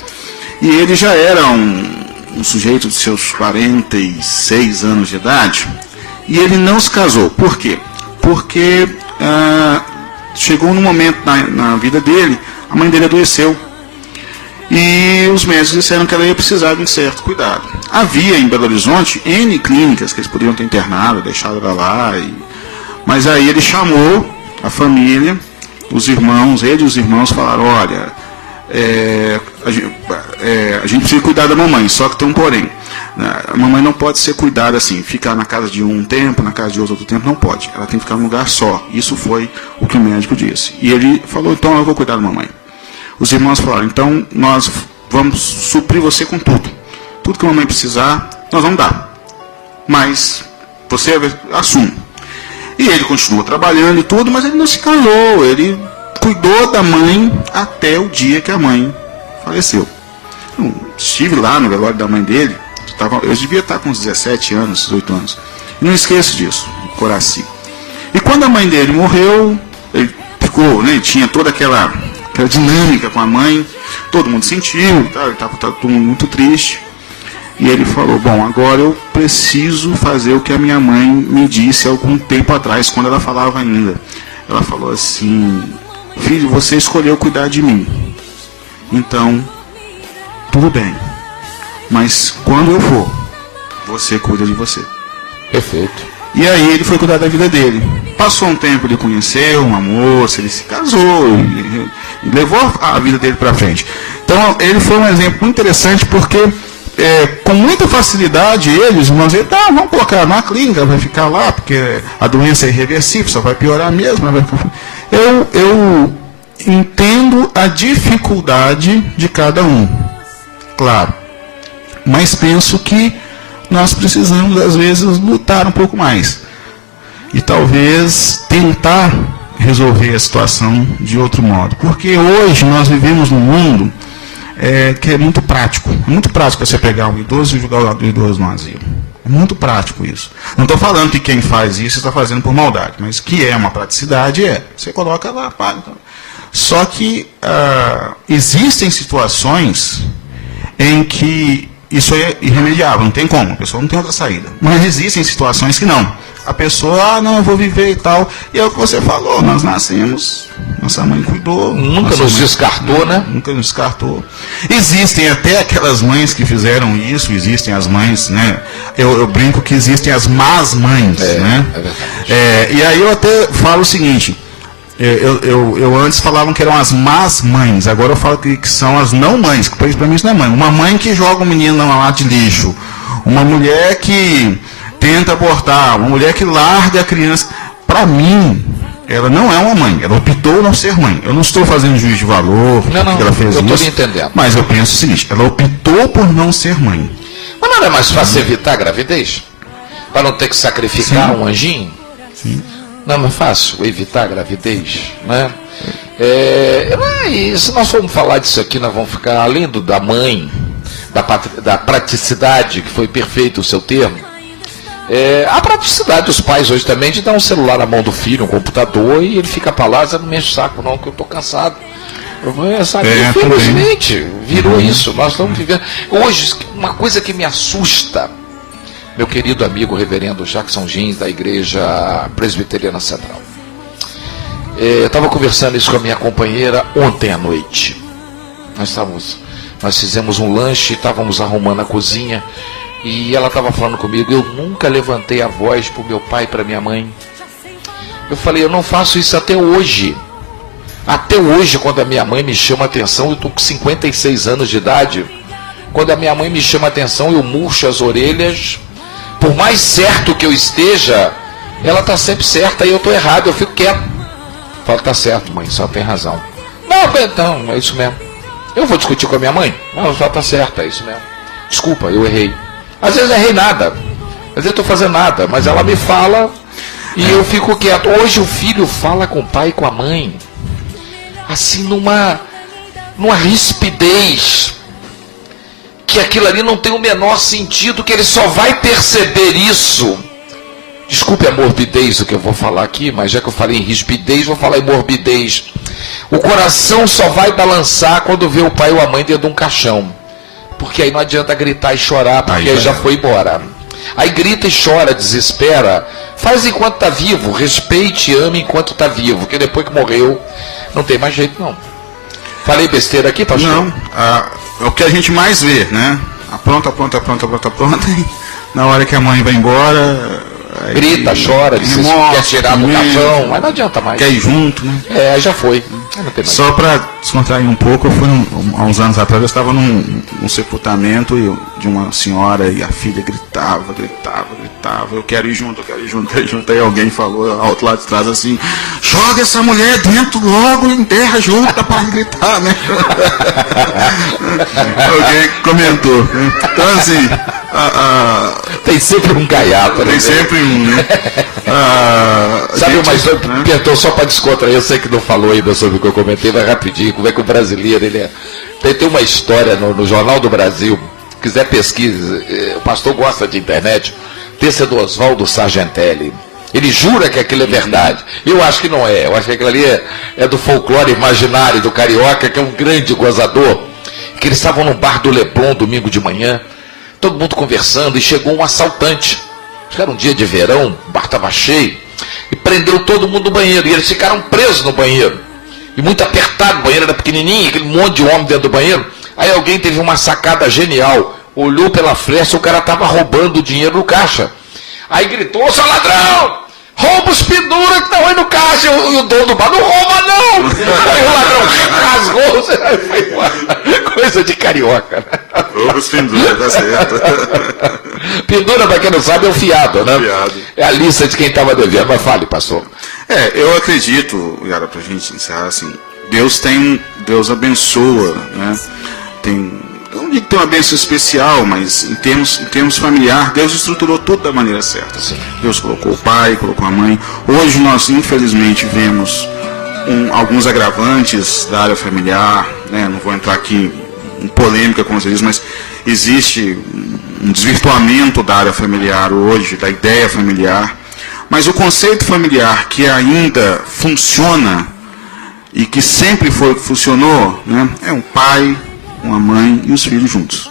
E ele já era um sujeito de seus 46 anos de idade e ele não se casou. Por quê? Porque chegou num momento na vida dele, a mãe dele adoeceu. E os médicos disseram que ela ia precisar de um certo cuidado. Havia em Belo Horizonte N clínicas que eles poderiam ter internado, deixado ela lá. Mas aí ele chamou a família, os irmãos falaram, olha, a gente precisa cuidar da mamãe, só que tem um porém. A mamãe não pode ser cuidada assim, ficar na casa de um tempo, na casa de outro tempo, não pode. Ela tem que ficar num lugar só. Isso foi o que o médico disse. E ele falou, então eu vou cuidar da mamãe. Os irmãos falaram, então nós vamos suprir você com tudo. Tudo que a mamãe precisar, nós vamos dar. Mas você assume. E ele continua trabalhando e tudo, mas ele não se casou. Ele cuidou da mãe até o dia que a mãe faleceu. Eu estive lá no velório da mãe dele. Eu devia estar com uns 17 anos, 18 anos. E não esqueço disso, Coraci. E quando a mãe dele morreu, ele ficou, né, tinha toda aquela dinâmica com a mãe, todo mundo sentiu, ele estava todo mundo muito triste. E ele falou, bom, agora eu preciso fazer o que a minha mãe me disse há algum tempo atrás, quando ela falava ainda. Ela falou assim, filho, você escolheu cuidar de mim. Então, tudo bem. Mas quando eu for, você cuida de você. Perfeito. E aí ele foi cuidar da vida dele. Passou um tempo, ele conheceu uma moça, ele se casou e levou a vida dele para frente. Então ele foi um exemplo muito interessante porque com muita facilidade eles vão dizer, tá, vamos colocar na clínica, vai ficar lá, porque a doença é irreversível, só vai piorar mesmo. Eu entendo a dificuldade de cada um, claro. Mas penso que nós precisamos, às vezes, lutar um pouco mais. E talvez tentar resolver a situação de outro modo. Porque hoje nós vivemos num mundo que é muito prático. É muito prático você pegar um idoso e jogar o idoso no asilo. É muito prático isso. Não estou falando que quem faz isso está fazendo por maldade, mas que é uma praticidade, você coloca lá, paga. Só que existem situações em que isso é irremediável, não tem como, a pessoa não tem outra saída. Mas existem situações que não. A pessoa, não, eu vou viver e tal. E é o que você falou, nós nascemos, nossa mãe cuidou. Nunca nos descartou, né? Nunca nos descartou. Existem até aquelas mães que fizeram isso, existem as mães, né? Eu brinco que existem as más mães, né? É verdade. E aí eu até falo o seguinte, eu antes falavam que eram as más mães, agora eu falo que são as não mães, que para mim isso não é mãe. Uma mãe que joga um menino na lata de lixo, uma mulher que tenta abortar, uma mulher que larga a criança. Para mim, ela não é uma mãe, ela optou não ser mãe. Eu não estou fazendo juízo de valor, não, ela fez eu isso, estou entendendo. mas eu penso o seguinte, ela optou por não ser mãe. Mas não é mais fácil evitar a gravidez? Para não ter que sacrificar um anjinho? Sim. Não é mais fácil evitar a gravidez, né? E se nós formos falar disso aqui, nós vamos ficar, além da mãe, da praticidade, que foi perfeito o seu termo, a praticidade dos pais hoje também de dar um celular na mão do filho, um computador, e ele fica para lá, você não mexe o saco não, que eu estou cansado. Infelizmente, virou isso. Nós estamos vivendo. Hoje, uma coisa que me assusta, meu querido amigo reverendo Jackson Jeans, da Igreja Presbiteriana Central. Eu estava conversando isso com a minha companheira ontem à noite. Nós fizemos um lanche, estávamos arrumando a cozinha, e ela estava falando comigo, eu nunca levantei a voz para o meu pai e para minha mãe. Eu falei, eu não faço isso até hoje. Até hoje, quando a minha mãe me chama a atenção, eu estou com 56 anos de idade, quando a minha mãe me chama a atenção, eu murcho as orelhas. Por mais certo que eu esteja, ela está sempre certa e eu estou errado, eu fico quieto. Falo, tá certo, mãe, só tem razão. Não, então, é isso mesmo. Eu vou discutir com a minha mãe? Não, só tá certo, é isso mesmo. Desculpa, eu errei. Às vezes errei nada, às vezes eu estou fazendo nada, mas ela me fala e eu fico quieto. Hoje o filho fala com o pai e com a mãe, assim numa rispidez, que aquilo ali não tem o menor sentido, que ele só vai perceber isso. Desculpe a morbidez do que eu vou falar aqui, mas já que eu falei em rispidez, vou falar em morbidez. O coração só vai balançar quando vê o pai ou a mãe dentro de um caixão. Porque aí não adianta gritar e chorar, porque aí já foi embora. Aí grita e chora, desespera. Faz enquanto está vivo, respeite e ame enquanto está vivo, porque depois que morreu, não tem mais jeito não. Falei besteira aqui, pastor? Não, é o que a gente mais vê, né? Pronta. E na hora que a mãe vai embora, grita, chora, quer tirar do caixão, mas não adianta mais. Quer ir junto, né? Já foi. Não tem mais. Só para descontrair um pouco, eu fui há uns anos atrás, eu estava num sepultamento de uma senhora e a filha gritava, eu quero ir junto. Aí alguém falou ao outro lado de trás assim, joga essa mulher dentro logo, enterra junto para gritar, né? Alguém comentou. Então assim, tem sempre um gaiato, né? Tem sempre um, né? Sabe uma história, né? Só para descontrair, eu sei que não falou ainda sobre o que eu comentei, mas rapidinho, como é que o brasileiro, ele é... Tem uma história no Jornal do Brasil, se quiser pesquisa, o pastor gosta de internet, texto do Oswaldo Sargentelli. Ele jura que aquilo é verdade. Eu acho que não é, eu acho que aquilo ali é do folclore imaginário do carioca, que é um grande gozador, que eles estavam no bar do Leblon domingo de manhã, todo mundo conversando, e chegou um assaltante. Acho que era um dia de verão, o bar estava cheio, e prendeu todo mundo no banheiro, e eles ficaram presos no banheiro, e muito apertado, o banheiro era pequenininho, aquele monte de homem dentro do banheiro. Aí alguém teve uma sacada genial, olhou pela fresta, o cara estava roubando o dinheiro no caixa. Aí gritou, ô seu ladrão, rouba os penduras que estão aí no caixa. E o dono do bar, não rouba não. Aí o ladrão rasgou, foi uma coisa de carioca, né? Rouba os penduras, tá certo. Pendura, para quem não sabe, é o fiado, né? Fiado. É a lista de quem estava devendo, mas fale, pastor. Eu acredito, Yara, pra gente encerrar assim, Deus abençoa, né? Eu não digo que tem uma bênção especial, mas em termos familiares, Deus estruturou tudo da maneira certa. Sim. Deus colocou o pai, colocou a mãe. Hoje nós, infelizmente, vemos alguns agravantes da área familiar, né? Não vou entrar aqui em polêmica com vocês, mas existe um desvirtuamento da área familiar hoje, da ideia familiar, mas o conceito familiar que ainda funciona e que sempre funcionou, né, é um pai, uma mãe e os filhos juntos.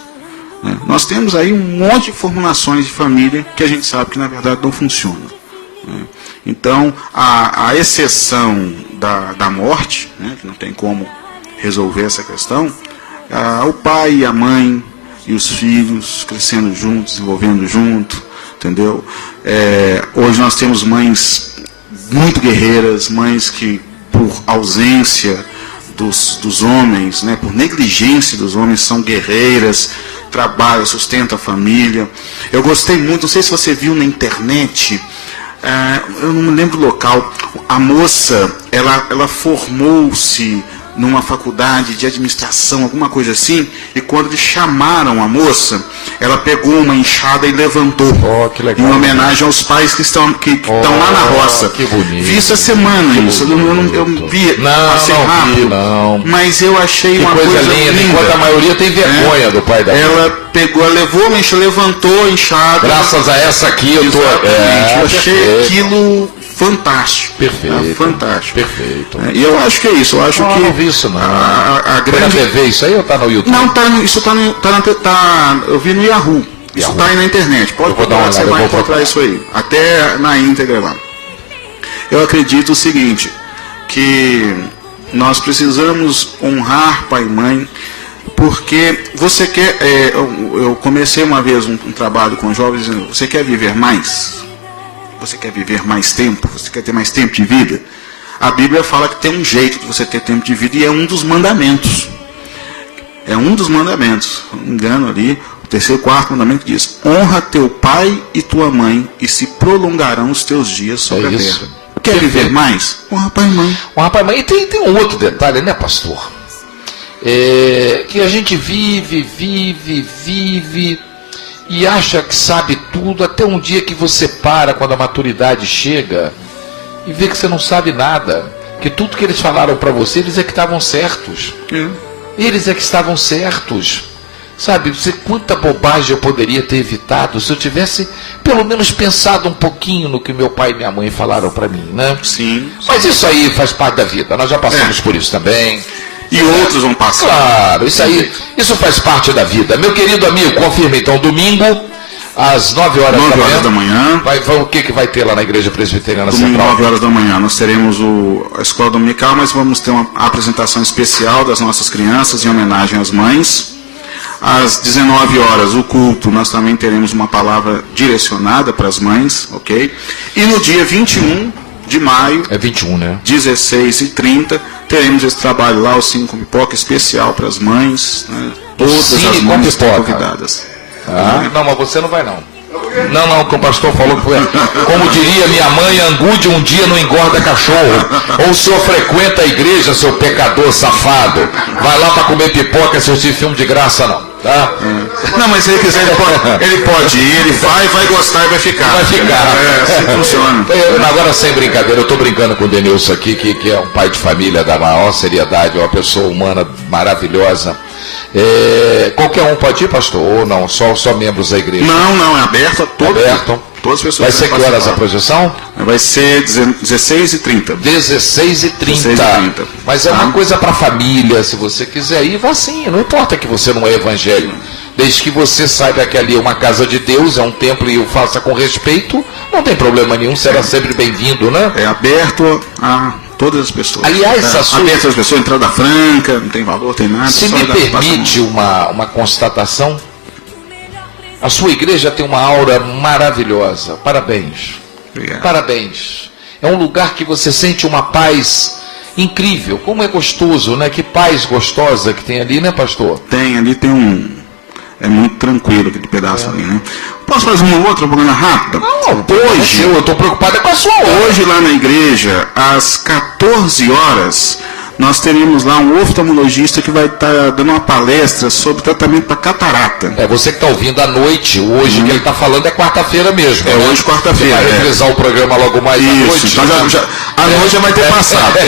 Né? Nós temos aí um monte de formulações de família que a gente sabe que na verdade não funciona. Né? Então, a exceção da morte, né, que não tem como resolver essa questão, o pai e a mãe e os filhos crescendo juntos, desenvolvendo junto, entendeu? Hoje nós temos mães muito guerreiras, mães que por ausência dos homens, né, por negligência dos homens, são guerreiras, trabalham, sustentam a família. Eu gostei muito, não sei se você viu na internet, eu não me lembro do local, a moça, ela formou-se numa faculdade de administração, alguma coisa assim, e quando eles chamaram a moça, ela pegou uma enxada e levantou, que legal, em homenagem aos pais que estão lá na roça. Que bonito. Vi isso essa semana, isso. Eu vi, passei rápido, mas eu achei uma coisa linda. Enquanto a maioria tem vergonha do pai da mãe. Ela pegou, levou, levantou a enxada. Graças a essa aqui eu tô... eu achei aquilo fantástico. Perfeito. Fantástico. Perfeito. E eu acho que é isso. Eu acho que não vi isso, não. A grande... Foi na TV isso aí ou tá no YouTube? Não, isso eu vi no Yahoo. Isso tá aí na internet. Pode procurar, você vai encontrar isso aí. Até na íntegra lá. Eu acredito o seguinte, que nós precisamos honrar pai e mãe, porque você quer... eu comecei uma vez um trabalho com jovens dizendo, você quer viver mais? Você quer viver mais tempo? Você quer ter mais tempo de vida? A Bíblia fala que tem um jeito de você ter tempo de vida e é um dos mandamentos. É um dos mandamentos. Não me engano ali, o terceiro e quarto mandamento diz: honra teu pai e tua mãe e se prolongarão os teus dias sobre a terra. Quer viver mais? Honra pai e mãe. Honra pai e mãe. E tem um outro detalhe, né, pastor? Que a gente vive e acha que sabe tudo, até um dia que você para, quando a maturidade chega, e vê que você não sabe nada, que tudo que eles falaram para você, eles é que estavam certos. Eles é que estavam certos. Sabe, quanta bobagem eu poderia ter evitado se eu tivesse pelo menos pensado um pouquinho no que meu pai e minha mãe falaram para mim, né? Sim. Mas isso aí faz parte da vida, nós já passamos por isso também. E outros vão passar. Claro, isso faz parte da vida. Meu querido amigo, confirma então, domingo, às 9 horas da manhã. O que vai ter lá na Igreja Presbiteriana Central? Domingo, 9 horas da manhã, nós teremos a escola dominical, mas vamos ter uma apresentação especial das nossas crianças em homenagem às mães. Às 19 horas, o culto, nós também teremos uma palavra direcionada para as mães, ok? E no dia 21 de maio, 21, né? 16h30, teremos esse trabalho lá, o Cine com Pipoca especial para as mães, né? Todas as mães estão convidadas. Não, mas você não vai não. Não, que o pastor falou que foi. Como diria minha mãe, angude um dia não engorda cachorro. Ou o senhor frequenta a igreja, seu pecador safado. Vai lá para comer pipoca e assistir filme de graça, não. Tá? Não, mas se ele quiser, ele pode ir, ele vai gostar e vai ficar. Vai ficar. Assim funciona. Agora, sem brincadeira, eu estou brincando com o Denilson aqui, que é um pai de família da maior seriedade, uma pessoa humana maravilhosa. Qualquer um pode ir, pastor? Ou não? Só membros da igreja? Não, é aberto a todos. Todas as pessoas. Vai ser que horas a projeção? Vai ser 16h30. 16h30. Mas é uma coisa para a família. Se você quiser ir, vá sim. Não importa que você não é evangélico. Desde que você saiba que ali é uma casa de Deus, é um templo e o faça com respeito, não tem problema nenhum, será sempre bem-vindo, né? É aberto a todas as pessoas. Aliás, aberto às pessoas, entrada franca, não tem valor, tem nada. Se me permite uma constatação, a sua igreja tem uma aura maravilhosa. Parabéns. Obrigado. Parabéns. É um lugar que você sente uma paz incrível. Como é gostoso, né? Que paz gostosa que tem ali, né, pastor? Ali tem é muito tranquilo aquele pedaço ali, né? Posso fazer uma outra propaganda rápida? Não, hoje eu estou preocupado com a sua hora. Hoje lá na igreja, às 14 horas, nós teremos lá um oftalmologista que vai estar dando uma palestra sobre tratamento para catarata. Você que está ouvindo à noite, hoje que ele está falando é quarta-feira mesmo. Hoje quarta-feira. Vai reprisar o programa logo mais à noite. Então a noite já vai ter passado.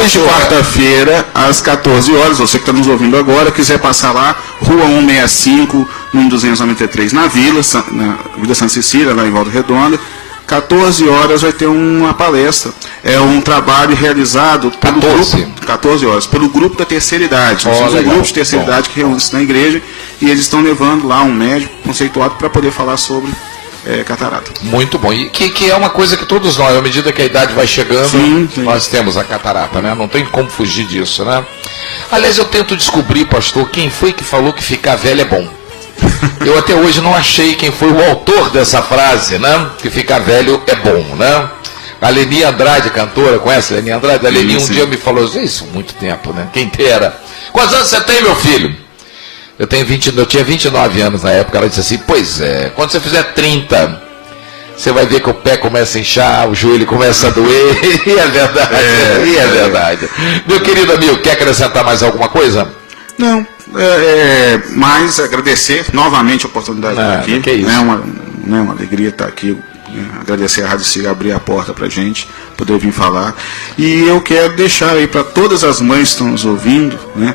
Hoje, quarta-feira, às 14 horas. Você que está nos ouvindo agora, quiser passar lá, Rua 165, no 293 na Vila Santa Cecília, lá em Volta Redonda. 14 horas vai ter uma palestra. É um trabalho realizado pelo 14 horas, pelo grupo da terceira idade. Nós temos um grupo de terceira idade que reúne-se na igreja e eles estão levando lá um médico conceituado para poder falar sobre catarata. Muito bom. E que é uma coisa que todos nós, à medida que a idade vai chegando, sim. Nós temos a catarata, né? Não tem como fugir disso, né? Aliás, eu tento descobrir, pastor, quem foi que falou que ficar velho é bom. Eu até hoje não achei quem foi o autor dessa frase, né? Que ficar velho é bom, né? A Leni Andrade, cantora, conhece a Leni Andrade? A Leni um dia me falou, isso muito tempo, né? Quem dera. Quantos anos você tem, meu filho? Eu tinha 29 anos na época. Ela disse assim, pois é, quando você fizer 30, você vai ver que o pé começa a inchar, o joelho começa a doer. E é verdade, é verdade. Meu querido amigo, quer acrescentar mais alguma coisa? Não. Mas agradecer novamente a oportunidade de estar aqui. Que é isso. É uma alegria estar aqui. Agradecer a Rádio Siga abrir a porta para a gente poder vir falar. E eu quero deixar aí para todas as mães que estão nos ouvindo, né,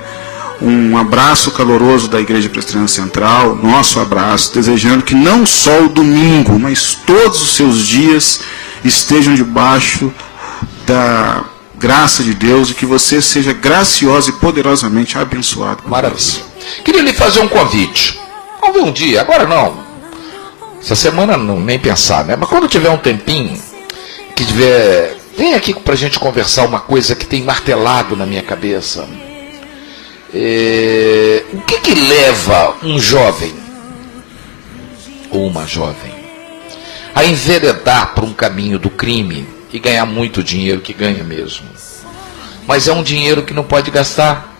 um abraço caloroso da Igreja Presbiteriana Central, nosso abraço, desejando que não só o domingo, mas todos os seus dias estejam debaixo da graça de Deus e que você seja gracioso e poderosamente abençoado. Maravilha. Queria lhe fazer um convite. Vamos ver um dia, agora não. Essa semana não, nem pensar, né? Mas quando tiver um tempinho, que tiver... Vem aqui pra gente conversar uma coisa que tem martelado na minha cabeça. O que leva um jovem ou uma jovem a enveredar para um caminho do crime e ganhar muito dinheiro, que ganha mesmo, mas é um dinheiro que não pode gastar,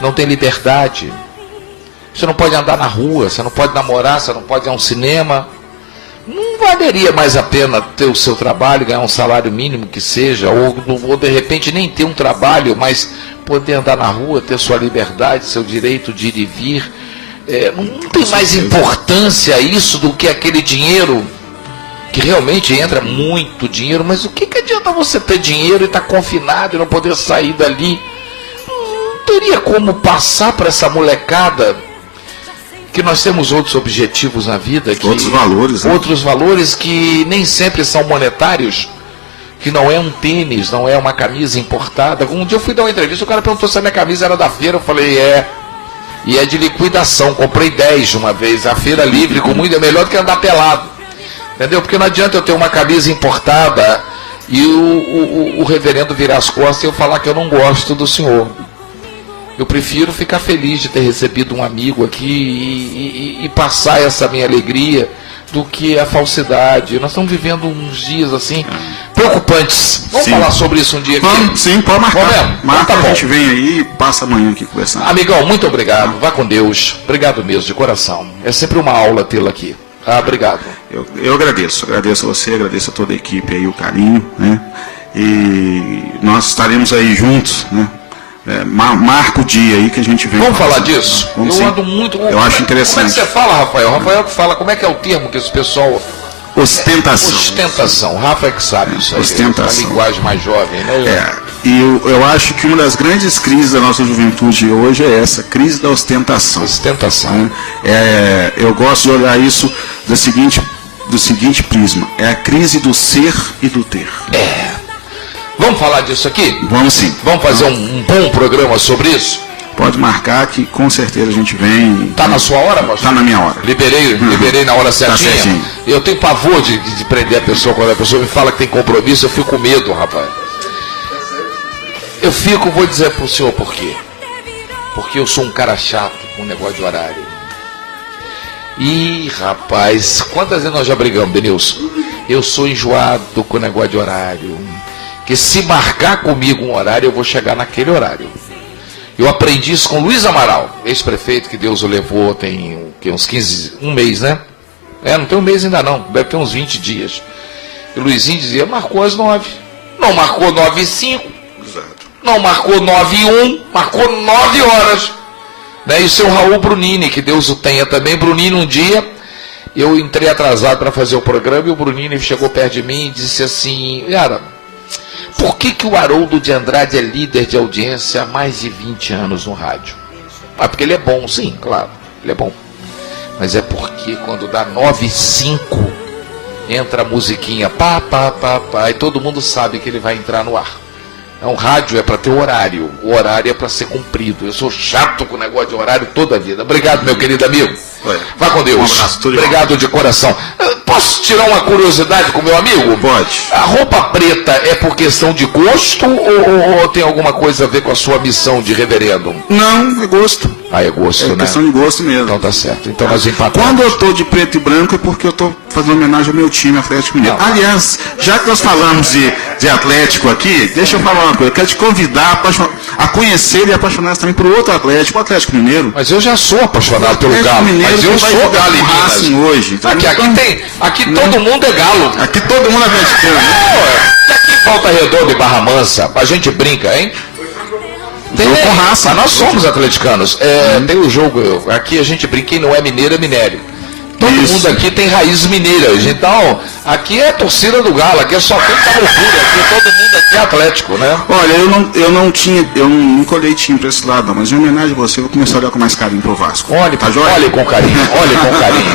não tem liberdade, você não pode andar na rua, você não pode namorar, você não pode ir a um cinema? Não valeria mais a pena ter o seu trabalho, ganhar um salário mínimo que seja, ou de repente nem ter um trabalho, mas poder andar na rua, ter sua liberdade, seu direito de ir e vir? Não tem mais importância isso do que aquele dinheiro, que realmente entra muito dinheiro, mas o que adianta você ter dinheiro e estar confinado e não poder sair dali? Não teria como passar para essa molecada que nós temos outros objetivos na vida, outros valores, né? Outros valores que nem sempre são monetários, que não é um tênis, não é uma camisa importada. Um dia eu fui dar uma entrevista, o cara perguntou se a minha camisa era da feira, eu falei, e é de liquidação, comprei 10 de uma vez, a feira livre, com muito, é melhor do que andar pelado, entendeu? Porque não adianta eu ter uma camisa importada e o reverendo virar as costas e eu falar que eu não gosto do senhor. Eu prefiro ficar feliz de ter recebido um amigo aqui e passar essa minha alegria do que a falsidade. Nós estamos vivendo uns dias assim preocupantes. Vamos falar sobre isso um dia aqui? Sim, pode marcar. Marca, tá bom. A gente vem aí e passa amanhã aqui conversando. Amigão, muito obrigado. Vá com Deus. Obrigado mesmo, de coração. É sempre uma aula tê-lo aqui. Obrigado. Eu agradeço a você, agradeço a toda a equipe aí, o carinho, né? E nós estaremos aí juntos, né? Marca o dia aí que a gente vem. Vamos falar disso? Eu ando muito. Eu acho interessante. Como é que você fala, Rafael? Rafael que fala, como é que é o termo que esse pessoal. Ostentação. Ostentação. Rafa é que sabe isso aí. Ostentação. Uma linguagem mais jovem, né? E eu acho que uma das grandes crises da nossa juventude hoje é essa, crise da ostentação. Ostentação. Eu gosto de olhar isso do seguinte prisma. É a crise do ser e do ter. Vamos falar disso aqui? Vamos sim. Vamos fazer um bom programa sobre isso? Pode marcar que com certeza a gente vem. Tá na sua hora, pastor? Tá na minha hora. Liberei na hora certinha? Tá certinho. Eu tenho pavor de prender a pessoa quando a pessoa me fala que tem compromisso, eu fico com medo, rapaz. Vou dizer pro senhor por quê. Porque eu sou um cara chato com negócio de horário. Ih, rapaz, quantas vezes nós já brigamos, Denilson? Eu sou enjoado com negócio de horário. Que se marcar comigo um horário, eu vou chegar naquele horário. Eu aprendi isso com Luiz Amaral, ex-prefeito, que Deus o levou tem uns 15, um mês, né? Não tem um mês ainda não, deve ter uns 20 dias. E o Luizinho dizia, marcou às 9. Não marcou 9h05. Exato. Não marcou 9h01, marcou 9 horas. Né? E o seu Raul Brunini, que Deus o tenha também. Brunini, um dia, eu entrei atrasado para fazer o programa e o Brunini chegou perto de mim e disse assim, cara, por que o Haroldo de Andrade é líder de audiência há mais de 20 anos no rádio? Porque ele é bom, sim, claro, ele é bom. Mas é porque quando dá 9h05, entra a musiquinha, pá, pá, pá, pá, e todo mundo sabe que ele vai entrar no ar. Então, rádio é para ter horário, o horário é para ser cumprido. Eu sou chato com o negócio de horário toda a vida. Obrigado, meu querido amigo. Vá com Deus. Um abraço, obrigado de coração. Posso tirar uma curiosidade com o meu amigo? Pode. A roupa preta é por questão de gosto ou tem alguma coisa a ver com a sua missão de reverendo? Não, é gosto. Ah, é gosto, né? É questão de gosto mesmo. Então tá certo. Então nós empatamos. Quando eu estou de preto e branco é porque eu estou fazendo homenagem ao meu time Atlético Mineiro. Não. Aliás, já que nós falamos de Atlético aqui, deixa eu falar uma coisa. Eu quero te convidar a conhecer e apaixonar-se também por outro Atlético, o Atlético Mineiro. Mas eu já sou apaixonado pelo Atlético Galo. Mineiro Mas eu que vai sou jogar Galo em com o Minas. Racing hoje. Então, Aqui todo mundo é Galo. Aqui todo mundo é atleticano. E aqui em Volta Redonda e Barra Mansa, a gente brinca, hein? Jogo com Racing. Mas nós somos atleticanos. Tem o jogo, aqui a gente brinca e não é mineiro, é minério. Todo Isso. mundo aqui tem raízes mineiras. Então, aqui é torcida do Galo, aqui só tem loucura, aqui todo mundo aqui é Atlético, né? Olha, eu não colhei time para esse lado, mas em homenagem a você, eu vou começar a olhar com mais carinho pro Vasco. Olhe com carinho.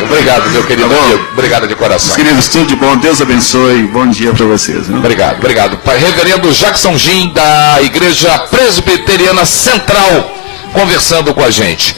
Obrigado, meu querido amigo. Obrigado de coração. Queridos, tudo de bom, Deus abençoe, bom dia para vocês. Né? Obrigado. Reverendo Jackson Gin, da Igreja Presbiteriana Central, conversando com a gente.